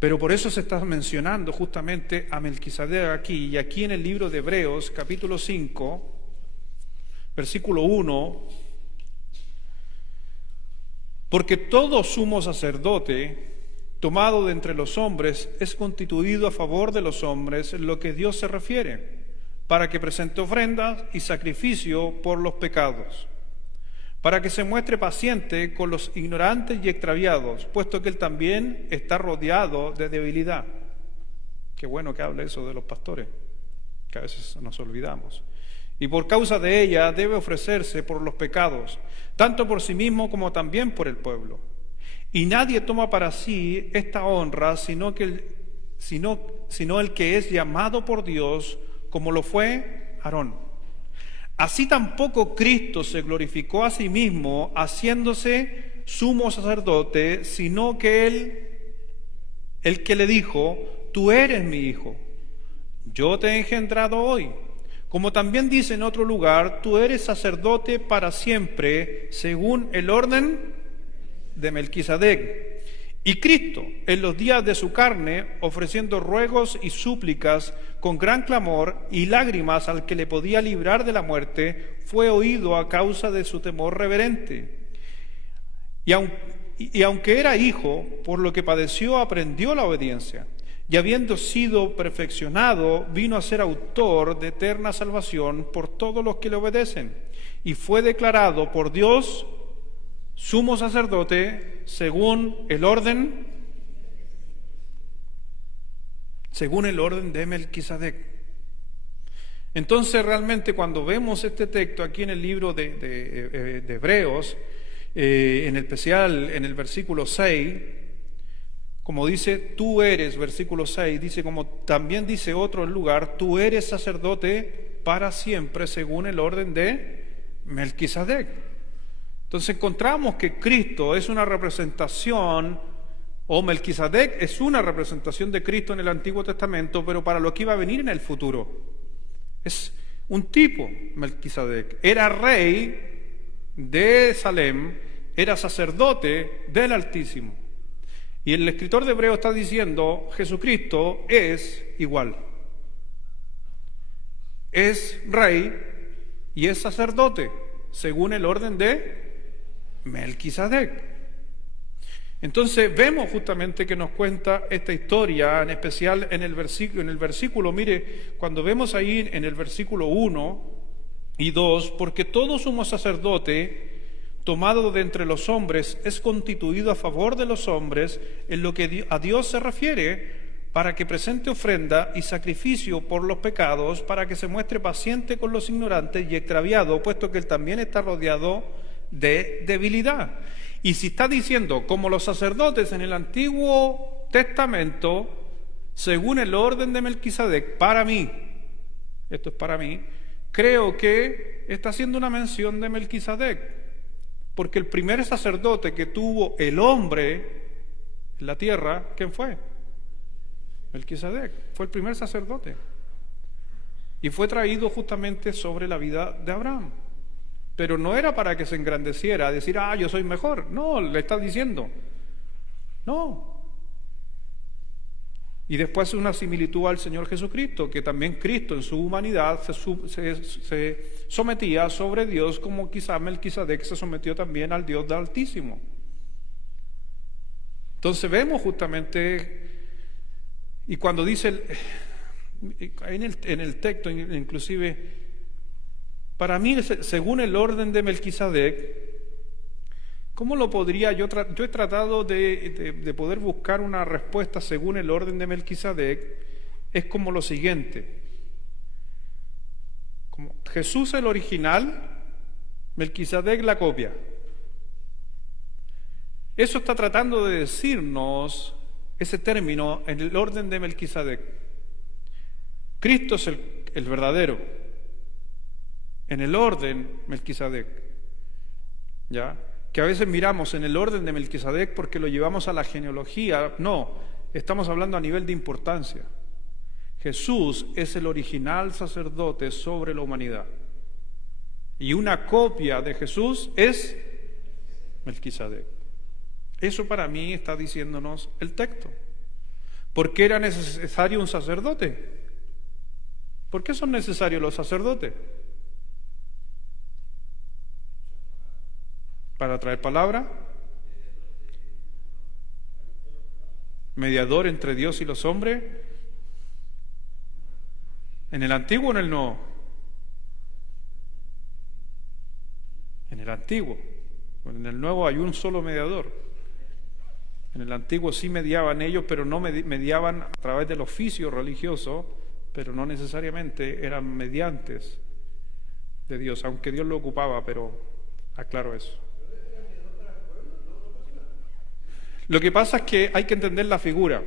Pero por eso se está mencionando justamente a Melquisedec aquí, y aquí en el libro de Hebreos, capítulo 5, versículo 1, porque todo sumo sacerdote tomado de entre los hombres es constituido a favor de los hombres en lo que Dios se refiere, para que presente ofrendas y sacrificio por los pecados, para que se muestre paciente con los ignorantes y extraviados, puesto que él también está rodeado de debilidad. Qué bueno que hable eso de los pastores, que a veces nos olvidamos. Y por causa de ella debe ofrecerse por los pecados, tanto por sí mismo como también por el pueblo. Y nadie toma para sí esta honra, sino el que es llamado por Dios, como lo fue Aarón. Así tampoco Cristo se glorificó a sí mismo haciéndose sumo sacerdote, sino que el que le dijo: tú eres mi hijo, yo te he engendrado hoy. Como también dice en otro lugar: tú eres sacerdote para siempre, según el orden de Melquisedec. Y Cristo, en los días de su carne, ofreciendo ruegos y súplicas con gran clamor y lágrimas al que le podía librar de la muerte, fue oído a causa de su temor reverente. Y aunque era hijo, por lo que padeció, aprendió la obediencia. Y habiendo sido perfeccionado, vino a ser autor de eterna salvación por todos los que le obedecen. Y fue declarado por Dios sumo sacerdote según el orden de Melquisedec. Entonces, realmente, cuando vemos este texto aquí en el libro de Hebreos, en especial en el versículo 6, como dice, tú eres, versículo 6, dice, como también dice otro lugar, tú eres sacerdote para siempre según el orden de Melquisedec. Entonces encontramos que Cristo es una representación, o Melquisedec es una representación de Cristo en el Antiguo Testamento, pero para lo que iba a venir en el futuro. Es un tipo, Melquisedec. Era rey de Salem, era sacerdote del Altísimo. Y el escritor de Hebreos está diciendo, Jesucristo es igual. Es rey y es sacerdote, según el orden de Melquisedec. Entonces vemos justamente que nos cuenta esta historia, en especial en el versículo, mire, cuando vemos ahí en el versículo 1 y 2, porque todo sumo sacerdote tomado de entre los hombres es constituido a favor de los hombres en lo que a Dios se refiere, para que presente ofrenda y sacrificio por los pecados, para que se muestre paciente con los ignorantes y extraviado, puesto que él también está rodeado de debilidad. Y si está diciendo, como los sacerdotes en el Antiguo Testamento, según el orden de Melquisedec, para mí, esto es para mí, creo que está haciendo una mención de Melquisedec, porque el primer sacerdote que tuvo el hombre en la tierra, ¿quién fue? Melquisedec, fue el primer sacerdote. Y fue traído justamente sobre la vida de Abraham. Pero no era para que se engrandeciera, decir, yo soy mejor. No, le está diciendo, no. Y después una similitud al Señor Jesucristo, que también Cristo en su humanidad se sometía sobre Dios, como quizá Melquisedec se sometió también al Dios del Altísimo. Entonces vemos justamente, y cuando dice, en el texto inclusive, para mí, según el orden de Melquisedec, ¿cómo lo podría yo he tratado de poder buscar una respuesta según el orden de Melquisedec? Es como lo siguiente: como Jesús el original, Melquisedec la copia. Eso está tratando de decirnos ese término en el orden de Melquisedec. Cristo es el verdadero. En el orden Melquisedec, ¿ya? Que a veces miramos en el orden de Melquisedec porque lo llevamos a la genealogía. No, estamos hablando a nivel de importancia. Jesús es el original sacerdote sobre la humanidad. Y una copia de Jesús es Melquisedec. Eso para mí está diciéndonos el texto. ¿Por qué era necesario un sacerdote? ¿Por qué son necesarios los sacerdotes? Para traer palabra, mediador entre Dios y los hombres, ¿en el Antiguo o en el Nuevo? En el Antiguo. En el Nuevo hay un solo mediador. En el Antiguo sí mediaban ellos, pero no mediaban a través del oficio religioso, pero no necesariamente eran mediantes de Dios, aunque Dios lo ocupaba, pero aclaro eso. Lo que pasa es que hay que entender la figura.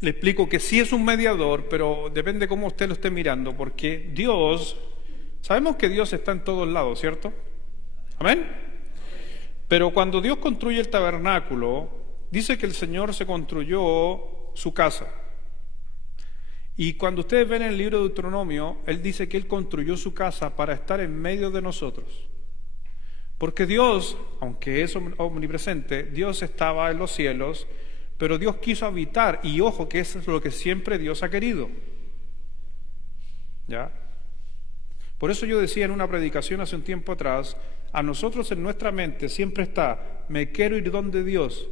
Le explico que sí es un mediador, pero depende cómo usted lo esté mirando, porque Dios, sabemos que Dios está en todos lados, ¿cierto? ¿Amén? Pero cuando Dios construye el tabernáculo, dice que el Señor se construyó su casa. Y cuando ustedes ven en el libro de Deuteronomio, Él dice que Él construyó su casa para estar en medio de nosotros. Porque Dios, aunque es omnipresente, Dios estaba en los cielos, pero Dios quiso habitar, y ojo que eso es lo que siempre Dios ha querido. ¿Ya? Por eso yo decía en una predicación hace un tiempo atrás, a nosotros en nuestra mente siempre está, me quiero ir donde Dios.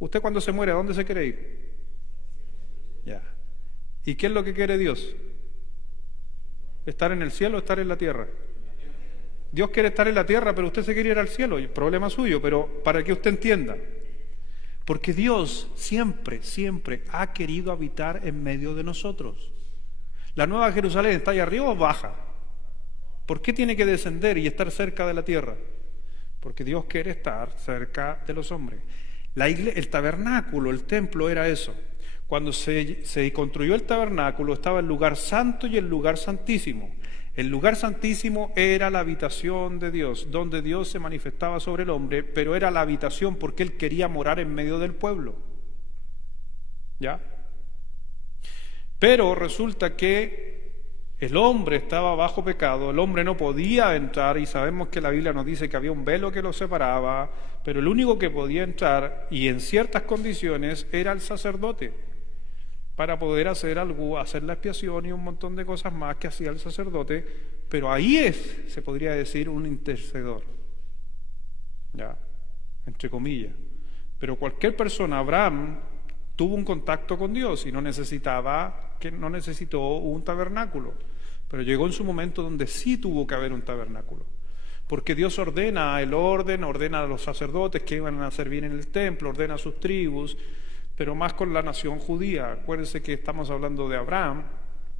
¿Usted cuando se muere, a dónde se quiere ir? Ya. ¿Y qué es lo que quiere Dios? ¿Estar en el cielo o estar en la tierra? Dios quiere estar en la tierra, pero usted se quiere ir al cielo, problema suyo, pero para que usted entienda. Porque Dios siempre, siempre ha querido habitar en medio de nosotros. ¿La Nueva Jerusalén está ahí arriba o baja? ¿Por qué tiene que descender y estar cerca de la tierra? Porque Dios quiere estar cerca de los hombres. El tabernáculo, el templo era eso. Cuando se construyó el tabernáculo estaba el lugar santo y el lugar santísimo. El lugar santísimo era la habitación de Dios, donde Dios se manifestaba sobre el hombre, pero era la habitación porque Él quería morar en medio del pueblo. ¿Ya? Pero resulta que el hombre estaba bajo pecado, el hombre no podía entrar, y sabemos que la Biblia nos dice que había un velo que los separaba, pero el único que podía entrar, y en ciertas condiciones, era el sacerdote, para poder hacer algo, hacer la expiación y un montón de cosas más que hacía el sacerdote, pero ahí se podría decir, un intercedor, ya, entre comillas. Pero cualquier persona, Abraham, tuvo un contacto con Dios y no necesitó un tabernáculo, pero llegó en su momento donde sí tuvo que haber un tabernáculo, porque Dios ordena el orden, ordena a los sacerdotes que iban a servir en el templo, ordena a sus tribus, pero más con la nación judía. Acuérdense que estamos hablando de Abraham,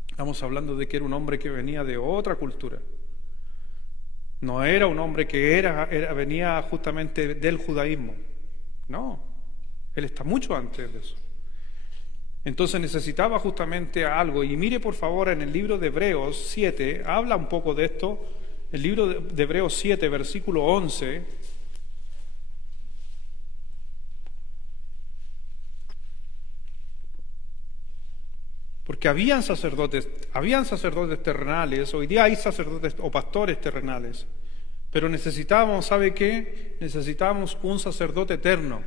estamos hablando de que era un hombre que venía de otra cultura, no era un hombre que venía justamente del judaísmo, no, él está mucho antes de eso. Entonces necesitaba justamente algo, y mire por favor en el libro de Hebreos 7, habla un poco de esto, el libro de Hebreos 7, versículo 11, porque habían sacerdotes terrenales, hoy día hay sacerdotes o pastores terrenales, pero necesitábamos, ¿sabe qué? Necesitábamos un sacerdote eterno.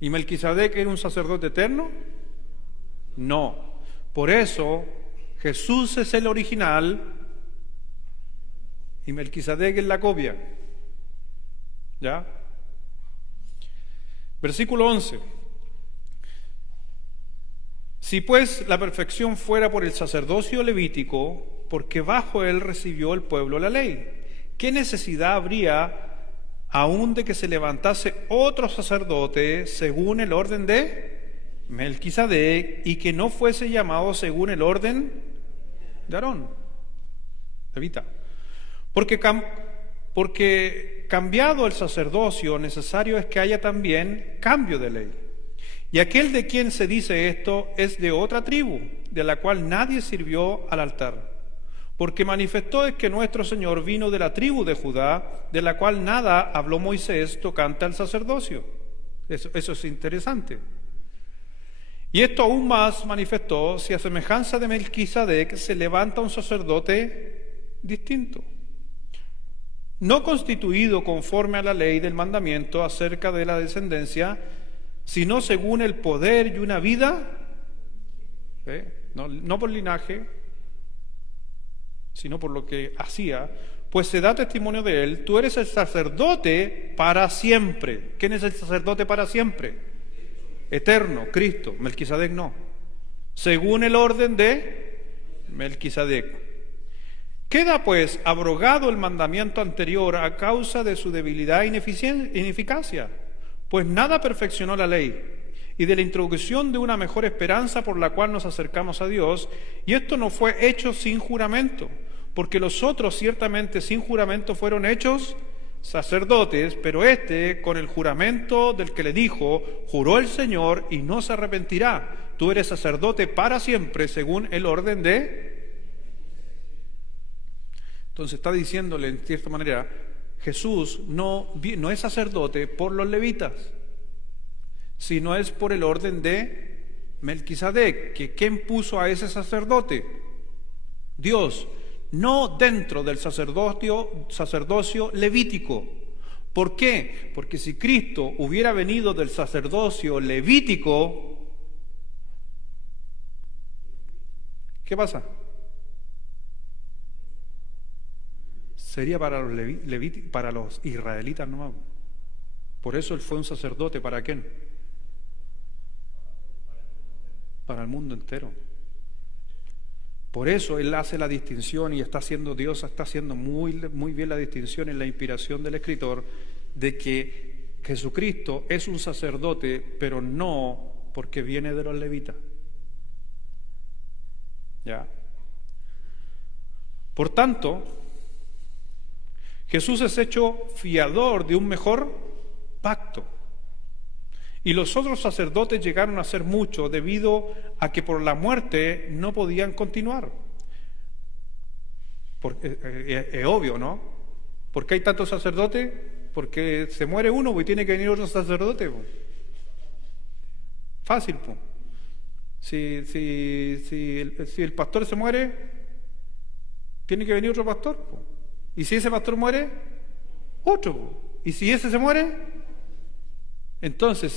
¿Y Melquisedec era un sacerdote eterno? No. Por eso Jesús es el original y Melquisedec es la copia. ¿Ya? Versículo 11. Si pues la perfección fuera por el sacerdocio levítico, porque bajo él recibió el pueblo la ley, ¿qué necesidad habría aún de que se levantase otro sacerdote según el orden de Melquisedec y que no fuese llamado según el orden de Aarón, levita? Porque cambiado el sacerdocio, necesario es que haya también cambio de ley. Y aquel de quien se dice esto es de otra tribu, de la cual nadie sirvió al altar. Porque manifestó es que nuestro Señor vino de la tribu de Judá, de la cual nada habló Moisés tocante al sacerdocio. Eso es interesante. Y esto aún más manifestó si a semejanza de Melquisedec se levanta un sacerdote distinto, no constituido conforme a la ley del mandamiento acerca de la descendencia, sino según el poder y una vida, no por linaje, sino por lo que hacía, pues se da testimonio de él, tú eres el sacerdote para siempre. ¿Quién es el sacerdote para siempre? Eterno, Cristo. Melquisedec no. Según el orden de Melquisedec. Queda pues abrogado el mandamiento anterior a causa de su debilidad e ineficacia, pues nada perfeccionó la ley, y de la introducción de una mejor esperanza por la cual nos acercamos a Dios, y esto no fue hecho sin juramento, porque los otros ciertamente sin juramento fueron hechos sacerdotes, pero con el juramento del que le dijo, juró el Señor y no se arrepentirá, tú eres sacerdote para siempre según el orden de... Entonces está diciéndole en cierta manera, Jesús no es sacerdote por los levitas, sino es por el orden de Melquisedec, que ¿quién puso a ese sacerdote? Dios, no dentro del sacerdocio levítico. ¿Por qué? Porque si Cristo hubiera venido del sacerdocio levítico, ¿qué pasa? Sería para los israelitas nomás. Por eso Él fue un sacerdote, ¿para quién? Para el mundo entero. Por eso Él hace la distinción y Dios está haciendo muy, muy bien la distinción en la inspiración del escritor de que Jesucristo es un sacerdote, pero no porque viene de los levitas. ¿Ya? Por tanto, Jesús es hecho fiador de un mejor pacto. Y los otros sacerdotes llegaron a ser muchos debido a que por la muerte no podían continuar. Es obvio, ¿no? ¿Por qué hay tantos sacerdotes? Porque se muere uno y tiene que venir otro sacerdote. Po. Fácil, pues. Si el pastor se muere, tiene que venir otro pastor. Po. Y si ese pastor muere, otro. Po. Y si ese se muere, entonces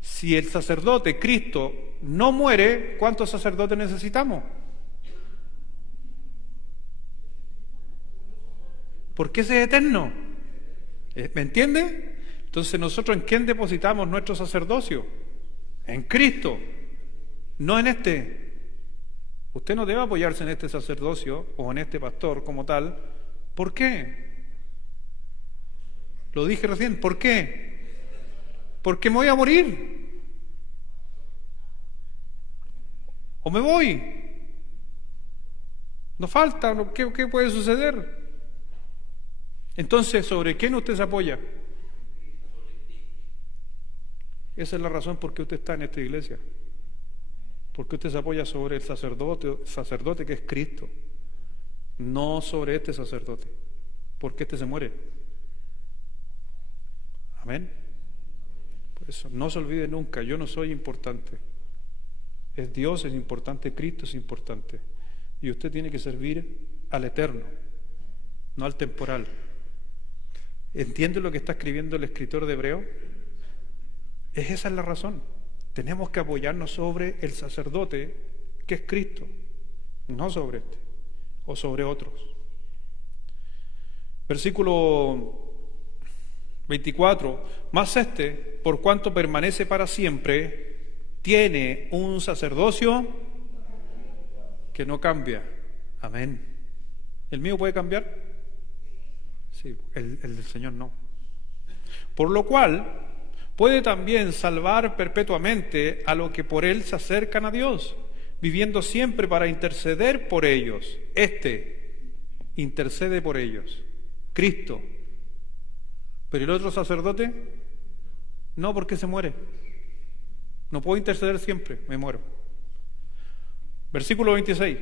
si el sacerdote, Cristo, no muere, ¿cuántos sacerdotes necesitamos? Porque ese es eterno. ¿Me entiende? Entonces nosotros ¿en quién depositamos nuestro sacerdocio? En Cristo, no en este. Usted no debe apoyarse en este sacerdocio o en este pastor como tal. ¿Por qué? Lo dije recién, ¿por qué? Porque me voy a morir. O me voy. No falta, ¿qué puede suceder? Entonces, ¿sobre quién usted se apoya? Esa es la razón por qué usted está en esta iglesia. Porque usted se apoya sobre el sacerdote que es Cristo, no sobre este sacerdote, porque este se muere. Amén. Por eso, no se olvide nunca, yo no soy importante. Es Dios, es importante, Cristo es importante. Y usted tiene que servir al eterno, no al temporal. ¿Entiende lo que está escribiendo el escritor de Hebreo? Esa es la razón. Tenemos que apoyarnos sobre el sacerdote que es Cristo, no sobre este o sobre otros. Versículo 24, más por cuanto permanece para siempre, tiene un sacerdocio que no cambia. Amén. ¿El mío puede cambiar? Sí, el del Señor no. Por lo cual puede también salvar perpetuamente a los que por él se acercan a Dios, viviendo siempre para interceder por ellos. Intercede por ellos, Cristo. Pero el otro sacerdote, no, porque se muere. No puedo interceder siempre, me muero. Versículo 26.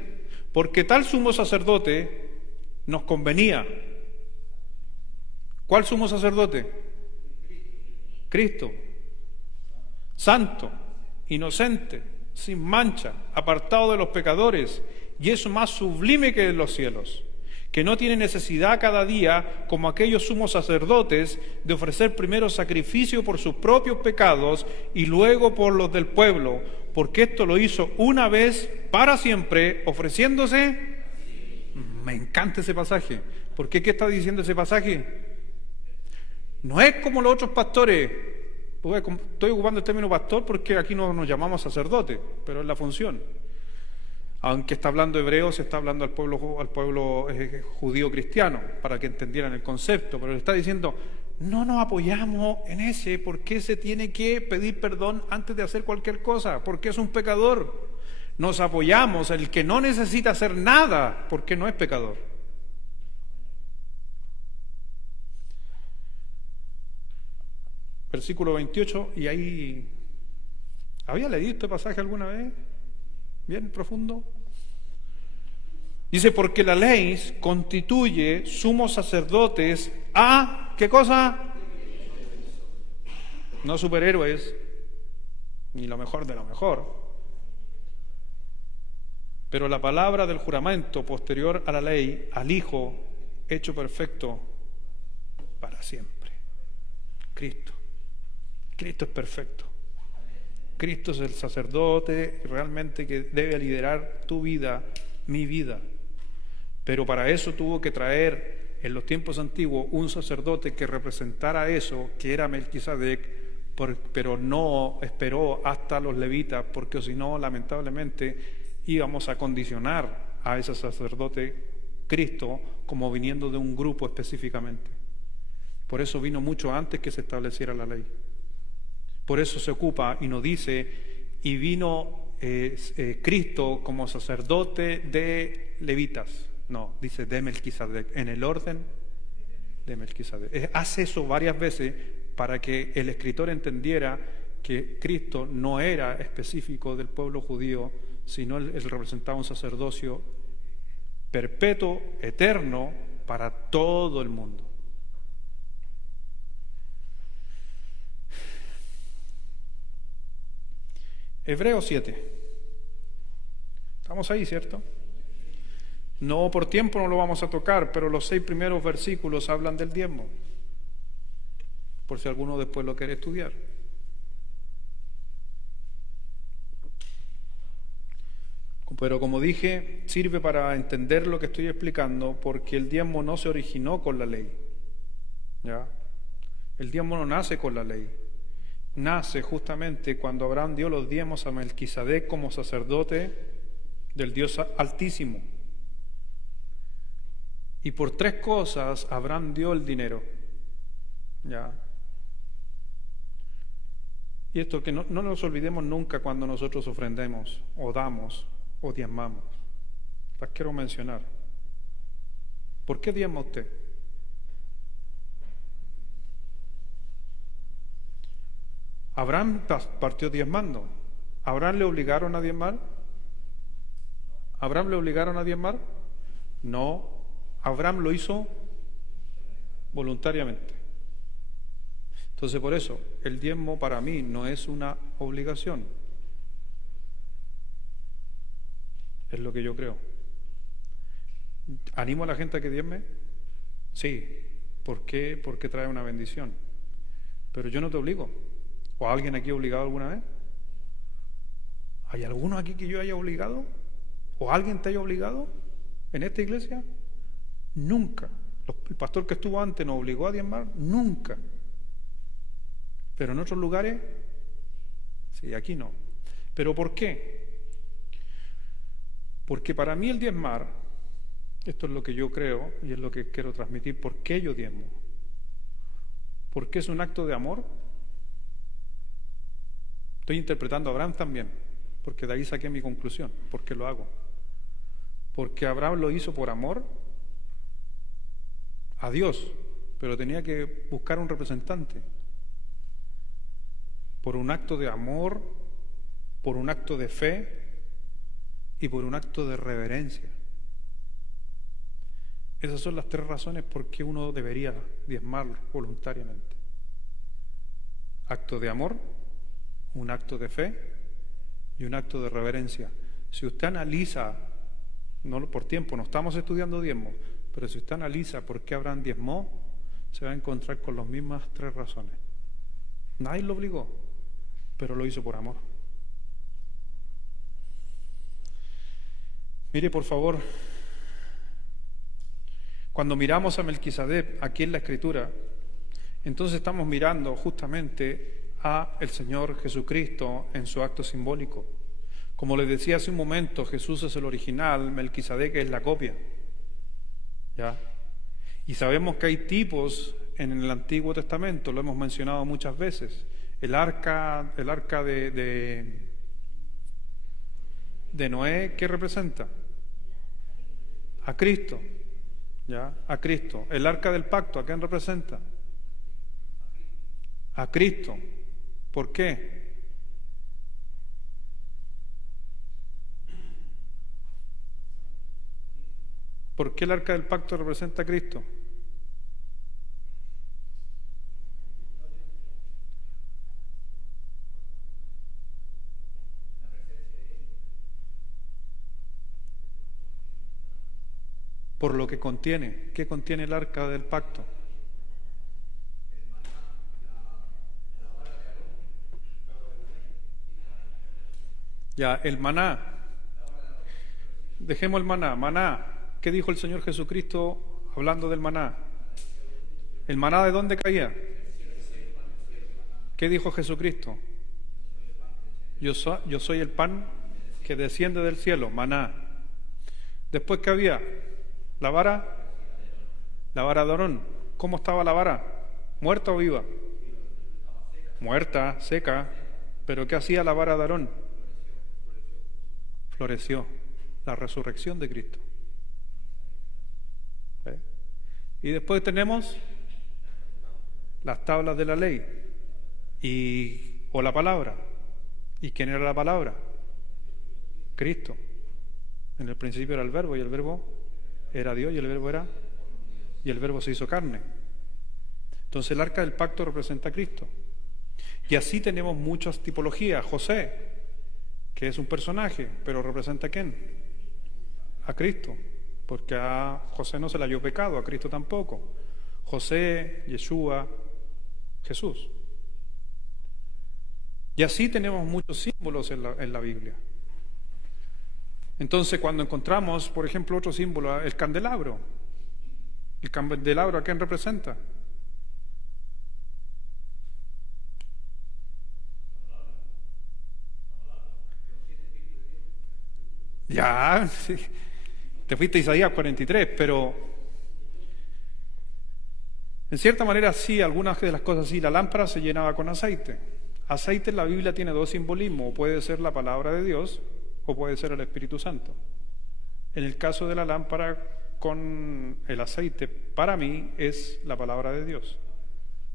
Porque tal sumo sacerdote nos convenía. ¿Cuál sumo sacerdote? Cristo, santo, inocente, sin mancha, apartado de los pecadores, y es más sublime que en los cielos, que no tiene necesidad cada día, como aquellos sumos sacerdotes, de ofrecer primero sacrificio por sus propios pecados y luego por los del pueblo, porque esto lo hizo una vez para siempre, ofreciéndose. Me encanta ese pasaje. ¿Por qué? ¿Qué está diciendo ese pasaje? No es como los otros pastores. Estoy ocupando el término pastor porque aquí no nos llamamos sacerdote, pero es la función. Aunque está hablando hebreo, se está hablando al pueblo judío cristiano, para que entendieran el concepto, pero le está diciendo, no nos apoyamos en ese, porque ese tiene que pedir perdón antes de hacer cualquier cosa, porque es un pecador. Nos apoyamos en el que no necesita hacer nada, porque no es pecador. Versículo 28, y ahí, ¿había leído este pasaje alguna vez? Bien profundo. Dice, porque la ley constituye sumos sacerdotes a, ¿qué cosa? No superhéroes, ni lo mejor de lo mejor. Pero la palabra del juramento posterior a la ley, al Hijo, hecho perfecto para siempre. Cristo. Cristo es perfecto. Cristo es el sacerdote realmente que debe liderar tu vida, mi vida. Pero para eso tuvo que traer en los tiempos antiguos un sacerdote que representara eso, que era Melquisedec, pero no esperó hasta los levitas, porque si no, lamentablemente, íbamos a condicionar a ese sacerdote Cristo como viniendo de un grupo específicamente. Por eso vino mucho antes que se estableciera la ley. Por eso se ocupa y nos dice, y vino Cristo como sacerdote de levitas. No, dice de Melquisedec, en el orden de Melquisedec. Hace eso varias veces para que el escritor entendiera que Cristo no era específico del pueblo judío, sino él representaba un sacerdocio perpetuo, eterno, para todo el mundo. Hebreos 7. Estamos ahí, ¿cierto? No, por tiempo no lo vamos a tocar, pero los 6 primeros versículos hablan del diezmo, por si alguno después lo quiere estudiar. Pero como dije, sirve para entender lo que estoy explicando, porque el diezmo no se originó con la ley. ¿Ya? El diezmo no nace con la ley. Nace justamente cuando Abraham dio los diezmos a Melquisedec como sacerdote del Dios Altísimo. Y por 3 cosas Abraham dio el dinero. ¿Ya? Y esto que no nos olvidemos nunca cuando nosotros ofrendemos o damos o diezmamos. Las quiero mencionar. ¿Por qué diezma usted? Abraham partió diezmando. ¿Abraham le obligaron a diezmar? ¿Abraham le obligaron a diezmar? No. Abraham lo hizo voluntariamente. Entonces, por eso, el diezmo para mí no es una obligación. Es lo que yo creo. ¿Animo a la gente a que diezme? Sí. ¿Por qué? Porque trae una bendición. Pero yo no te obligo. ¿O alguien aquí obligado alguna vez? ¿Hay alguno aquí que yo haya obligado? ¿O alguien te haya obligado en esta iglesia? Nunca. El pastor que estuvo antes nos obligó a diezmar, nunca. Pero en otros lugares, sí, aquí no. ¿Pero por qué? Porque para mí el diezmar, esto es lo que yo creo y es lo que quiero transmitir, ¿por qué yo diezmo? Porque es un acto de amor. Estoy interpretando a Abraham también, porque de ahí saqué mi conclusión. ¿Por qué lo hago? Porque Abraham lo hizo por amor a Dios, pero tenía que buscar un representante. Por un acto de amor, por un acto de fe y por un acto de reverencia. Esas son las 3 razones por qué uno debería diezmar voluntariamente. Acto de amor, un acto de fe y un acto de reverencia. Si usted analiza, no por tiempo, no estamos estudiando diezmo, pero si usted analiza por qué Abraham diezmó, se va a encontrar con las mismas 3 razones. Nadie lo obligó, pero lo hizo por amor. Mire, por favor, cuando miramos a Melquisedec aquí en la Escritura, entonces estamos mirando justamente a el Señor Jesucristo en su acto simbólico. Como les decía hace un momento, Jesús es el original, Melquisedec es la copia. ¿Ya? Y sabemos que hay tipos en el Antiguo Testamento, lo hemos mencionado muchas veces. El arca de Noé, ¿qué representa? A Cristo. ¿Ya? A Cristo. El arca del pacto, ¿a quién representa? A Cristo. ¿Por qué? ¿Por qué el arca del pacto representa a Cristo? Por lo que contiene. ¿Qué contiene el arca del pacto? Ya, el maná. Dejemos el maná. Maná. ¿Qué dijo el Señor Jesucristo hablando del maná? ¿El maná de dónde caía? ¿Qué dijo Jesucristo? Yo soy el pan que desciende del cielo, maná. Después, ¿qué había? La vara de Aarón. ¿Cómo estaba la vara? ¿Muerta o viva? Muerta, seca. ¿Pero qué hacía la vara de Aarón? Floreció. La resurrección de Cristo. Y después tenemos las tablas de la ley o la palabra. ¿Y quién era la palabra? Cristo. En el principio era el verbo y el verbo era Dios y el verbo era, y el verbo se hizo carne. Entonces el arca del pacto representa a Cristo. Y así tenemos muchas tipologías. José, que es un personaje, pero representa ¿a quién? A Cristo, porque a José no se le halló pecado, a Cristo tampoco. José, Yeshua, Jesús. Y así tenemos muchos símbolos en la Biblia. Entonces, cuando encontramos, por ejemplo, otro símbolo, el candelabro. ¿El candelabro a quién representa? Ya, sí. Te fuiste a Isaías 43, pero en cierta manera sí, algunas de las cosas sí. La lámpara se llenaba con aceite. Aceite en la Biblia tiene dos simbolismos, o puede ser la palabra de Dios o puede ser el Espíritu Santo. En el caso de la lámpara con el aceite, para mí es la palabra de Dios,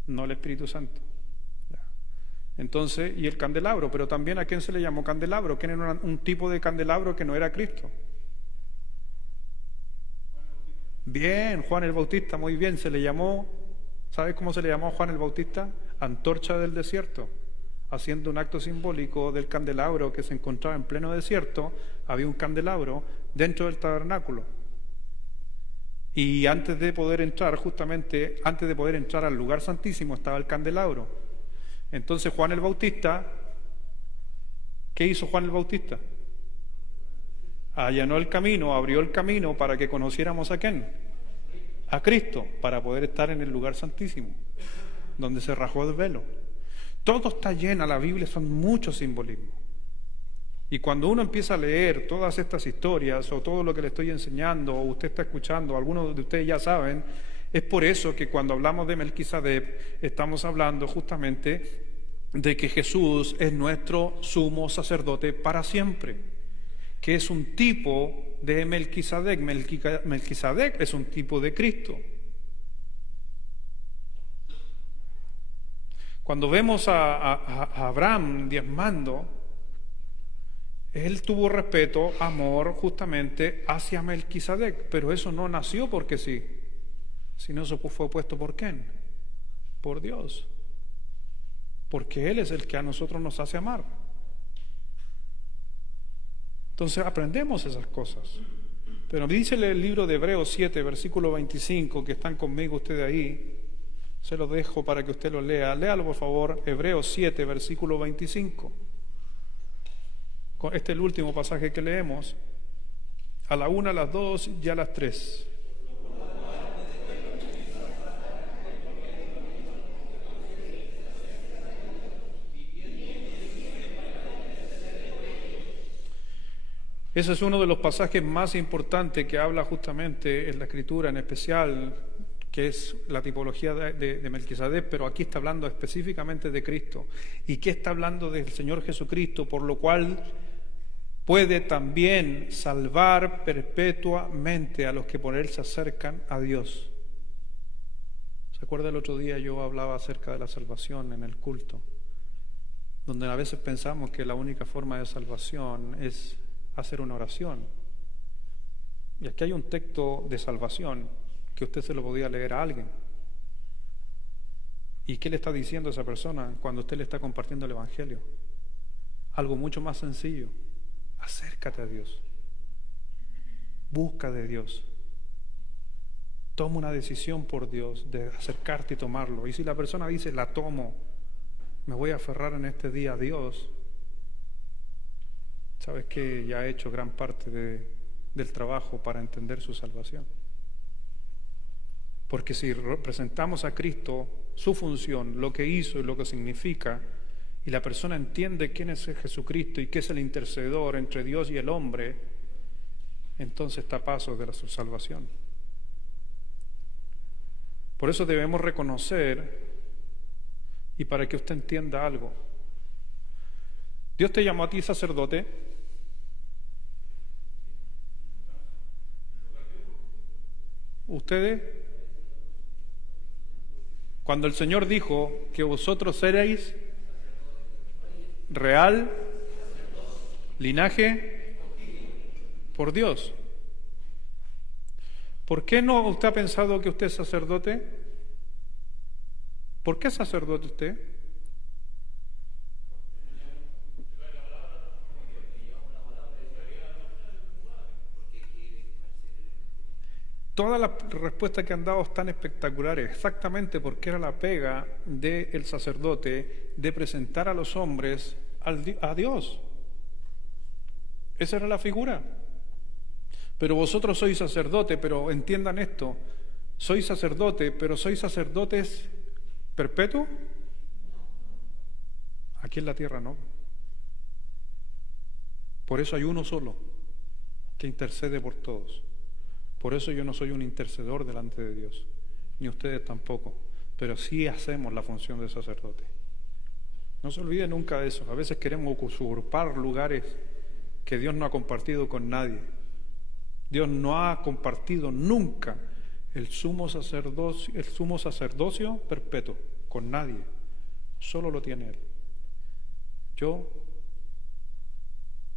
no el Espíritu Santo. Entonces, y el candelabro, pero también ¿a quién se le llamó candelabro? ¿Quién era un tipo de candelabro que no era Cristo? Bien, Juan el Bautista, muy bien, se le llamó, ¿sabes cómo se le llamó a Juan el Bautista? Antorcha del desierto, haciendo un acto simbólico del candelabro que se encontraba en pleno desierto. Había un candelabro dentro del tabernáculo. Y antes de poder entrar, justamente antes de poder entrar al lugar santísimo, estaba el candelabro. Entonces Juan el Bautista, ¿qué hizo Juan el Bautista? Allanó el camino, abrió el camino para que conociéramos ¿a quién? A Cristo, para poder estar en el lugar santísimo, donde se rajó el velo. Todo está lleno, la Biblia son muchos simbolismos. Y cuando uno empieza a leer todas estas historias, o todo lo que le estoy enseñando, o usted está escuchando, algunos de ustedes ya saben, es por eso que cuando hablamos de Melquisedec, estamos hablando justamente de que Jesús es nuestro sumo sacerdote para siempre, que es un tipo de Melquisedec. Melquisedec es un tipo de Cristo. Cuando vemos a Abraham diezmando, él tuvo respeto, amor justamente hacia Melquisedec, pero eso no nació porque sí, sino eso fue puesto por ¿quién? Por Dios, porque Él es el que a nosotros nos hace amar. Entonces aprendemos esas cosas. Pero dice el libro de Hebreos 7, versículo 25, que están conmigo ustedes ahí, se los dejo para que usted lo lea. Léalo por favor, Hebreos 7, versículo 25. Este es el último pasaje que leemos, a la 1, a las 2 y a las 3. Ese es uno de los pasajes más importantes que habla justamente en la Escritura, en especial, que es la tipología de Melquisedec, pero aquí está hablando específicamente de Cristo. ¿Y qué está hablando del Señor Jesucristo? Por lo cual puede también salvar perpetuamente a los que por Él se acercan a Dios. ¿Se acuerda el otro día yo hablaba acerca de la salvación en el culto? Donde a veces pensamos que la única forma de salvación es hacer una oración. Y aquí hay un texto de salvación que usted se lo podía leer a alguien. ¿Y qué le está diciendo a esa persona cuando usted le está compartiendo el Evangelio? Algo mucho más sencillo. Acércate a Dios. Busca de Dios. Toma una decisión por Dios de acercarte y tomarlo. Y si la persona dice, la tomo, me voy a aferrar en este día a Dios, sabes que ya ha hecho gran parte del trabajo para entender su salvación. Porque si representamos a Cristo, su función, lo que hizo y lo que significa, y la persona entiende quién es Jesucristo y qué es el intercedor entre Dios y el hombre, entonces está a pasos de su salvación. Por eso debemos reconocer, y para que usted entienda algo, Dios te llamó a ti sacerdote. Ustedes, cuando el Señor dijo que vosotros seréis real linaje por Dios. ¿Por qué no usted ha pensado que usted es sacerdote? ¿Por qué es sacerdote usted? Todas las respuestas que han dado están espectaculares, exactamente porque era la pega del sacerdote de presentar a los hombres a Dios. Esa era la figura. Pero vosotros sois sacerdote, pero entiendan esto, sois sacerdote, pero sois sacerdotes perpetuos. Aquí en la tierra no. Por eso hay uno solo que intercede por todos. Por eso yo no soy un intercedor delante de Dios, ni ustedes tampoco, pero sí hacemos la función de sacerdote. No se olviden nunca de eso. A veces queremos usurpar lugares que Dios no ha compartido con nadie. Dios no ha compartido nunca el sumo sacerdocio perpetuo con nadie. Solo lo tiene Él.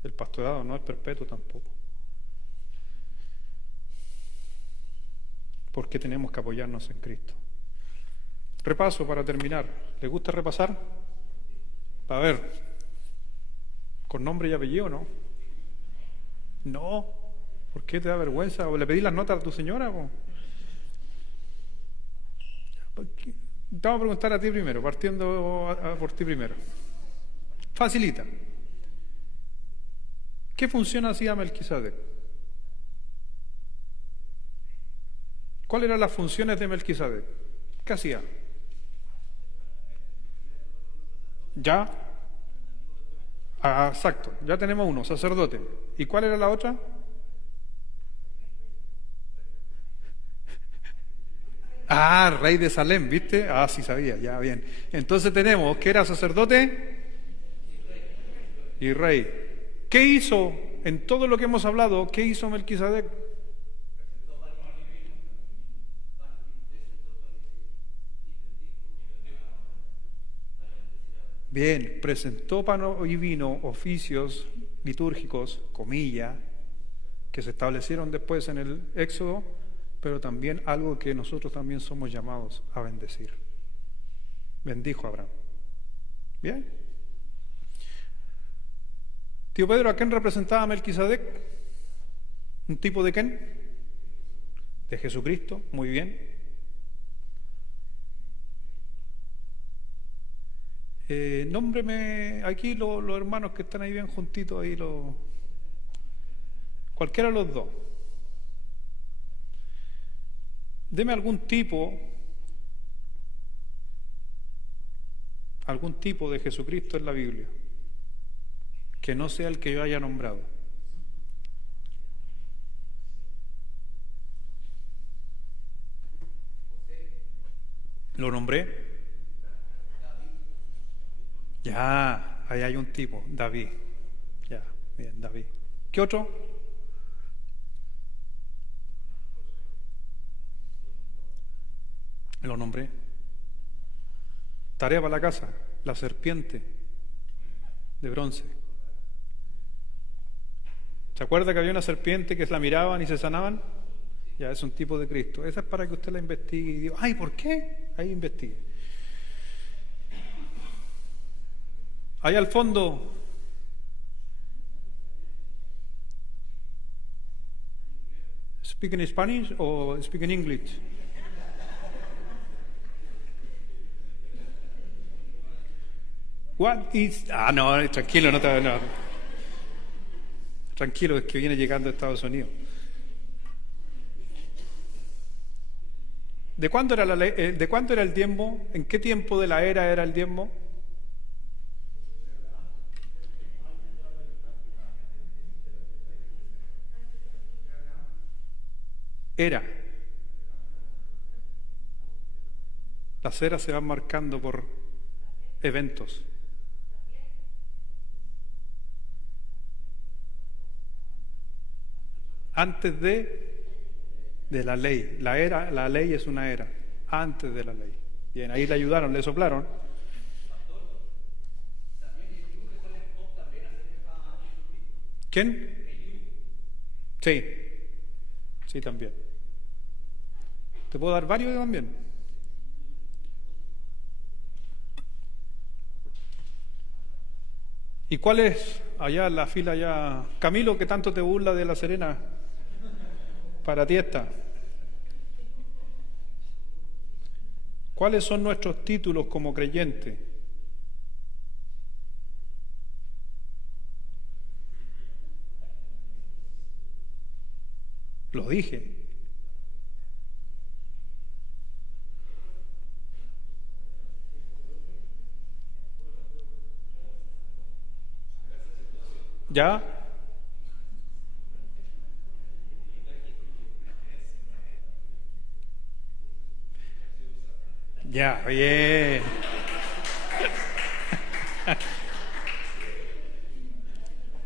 El pastorado no es perpetuo tampoco. Porque tenemos que apoyarnos en Cristo. Repaso para terminar. ¿Les gusta repasar? A ver, ¿con nombre y apellido no? No. ¿Por qué te da vergüenza? ¿O le pedí las notas a tu señora? Te vamos a preguntar a ti primero, partiendo por ti primero. Facilita. ¿Qué función hacía Melquisedec? ¿Cuáles eran las funciones de Melquisedec? ¿Qué hacía? Ya. Exacto, ya tenemos uno, sacerdote. ¿Y cuál era la otra? Rey de Salem, ¿viste? Sí sabía, ya bien. Entonces tenemos que era sacerdote y rey. ¿Qué hizo en todo lo que hemos hablado? ¿Qué hizo Melquisedec? Bien, presentó pan y vino, oficios litúrgicos, comillas, que se establecieron después en el Éxodo, pero también algo que nosotros también somos llamados a bendecir. Bendijo a Abraham. Bien. Tío Pedro, ¿a quién representaba Melquisedec? ¿Un tipo de quién? De Jesucristo, muy bien. Nómbreme aquí los hermanos que están ahí bien juntitos, ahí cualquiera de los dos. Deme algún tipo de Jesucristo en la Biblia, que no sea el que yo haya nombrado. ¿Lo nombré? Ya, ahí hay un tipo, David. Ya, bien, David. ¿Qué otro? Lo nombré. Tarea para la casa, la serpiente de bronce. ¿Se acuerda que había una serpiente que la miraban y se sanaban? Ya, es un tipo de Cristo. Esa es para que usted la investigue y diga, ¿por qué? Ahí investigue. Ahí al fondo, ¿speaking Spanish o speaking English? What is... no, tranquilo, no. Tranquilo, es que viene llegando a Estados Unidos. ¿De cuándo era ¿de cuándo era el diezmo? ¿En qué tiempo de la era era el diezmo? Era. Las eras se van marcando por eventos. Antes de la ley. La ley es una era. Antes de la ley. Bien, ahí le ayudaron, le soplaron. ¿Quién? Sí, también. Te puedo dar varios también. ¿Y cuál es allá en la fila allá? Camilo, que tanto te burla de La Serena. Para ti está. ¿Cuáles son nuestros títulos como creyentes? Lo dije. ¿Ya? Ya, bien.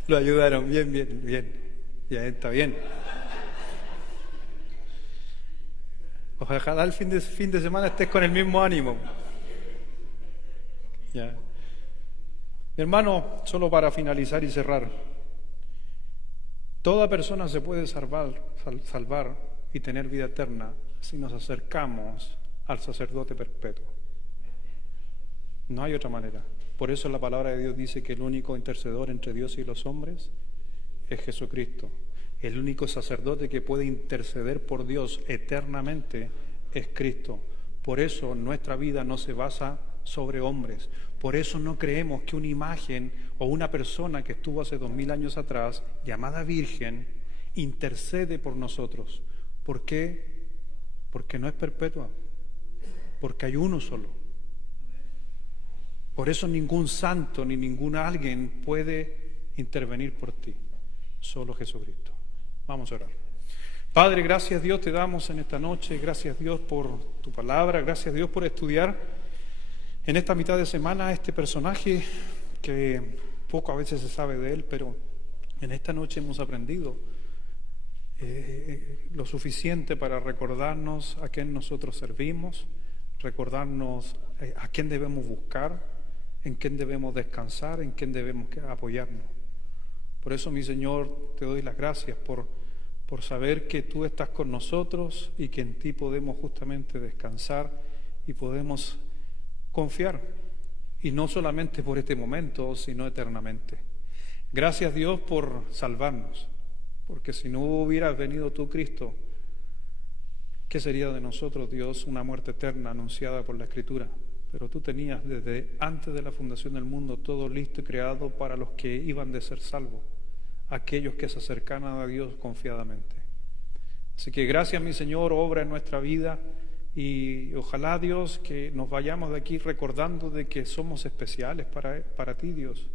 Lo ayudaron, bien, bien, bien. Ya está bien. Ojalá el fin de semana estés con el mismo ánimo. Ya. Mi hermano, solo para finalizar y cerrar, toda persona se puede salvar y tener vida eterna si nos acercamos al sacerdote perpetuo. No hay otra manera. Por eso la palabra de Dios dice que el único intercedor entre Dios y los hombres es Jesucristo. El único sacerdote que puede interceder por Dios eternamente es Cristo. Por eso nuestra vida no se basa sobre hombres. Por eso no creemos que una imagen o una persona que estuvo hace 2000 años atrás, llamada Virgen, intercede por nosotros. ¿Por qué? Porque no es perpetua. Porque hay uno solo. Por eso ningún santo ni ningún alguien puede intervenir por ti. Solo Jesucristo. Vamos a orar. Padre, gracias Dios te damos en esta noche. Gracias Dios por tu palabra. Gracias Dios por estudiar en esta mitad de semana este personaje que poco a veces se sabe de él, pero en esta noche hemos aprendido lo suficiente para recordarnos a quién nosotros servimos, recordarnos a quién debemos buscar, en quién debemos descansar, en quién debemos apoyarnos. Por eso, mi Señor, te doy las gracias por saber que tú estás con nosotros y que en ti podemos justamente descansar y podemos confiar, y no solamente por este momento, sino eternamente. Gracias Dios por salvarnos, porque si no hubieras venido tú, Cristo, ¿qué sería de nosotros, Dios? Una muerte eterna anunciada por la Escritura. Pero tú tenías desde antes de la fundación del mundo todo listo y creado para los que iban de ser salvos, aquellos que se acercaban a Dios confiadamente. Así que gracias, mi Señor, obra en nuestra vida. Y ojalá, Dios, que nos vayamos de aquí recordando de que somos especiales para ti, Dios.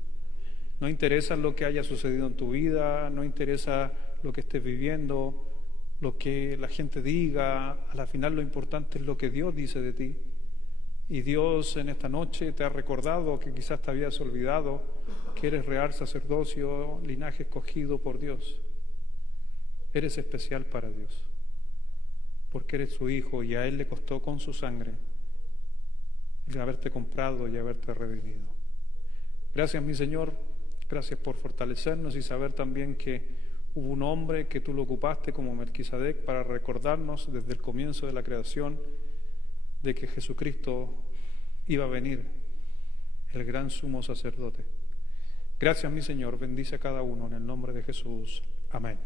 No interesa lo que haya sucedido en tu vida, no interesa lo que estés viviendo, lo que la gente diga. A la final lo importante es lo que Dios dice de ti. Y Dios en esta noche te ha recordado, que quizás te habías olvidado, que eres real sacerdocio, linaje escogido por Dios. Eres especial para Dios, porque eres su hijo y a Él le costó con su sangre el haberte comprado y haberte redimido. Gracias, mi Señor, gracias por fortalecernos y saber también que hubo un hombre que tú lo ocupaste como Melquisedec para recordarnos desde el comienzo de la creación de que Jesucristo iba a venir, el gran sumo sacerdote. Gracias, mi Señor, bendice a cada uno en el nombre de Jesús. Amén.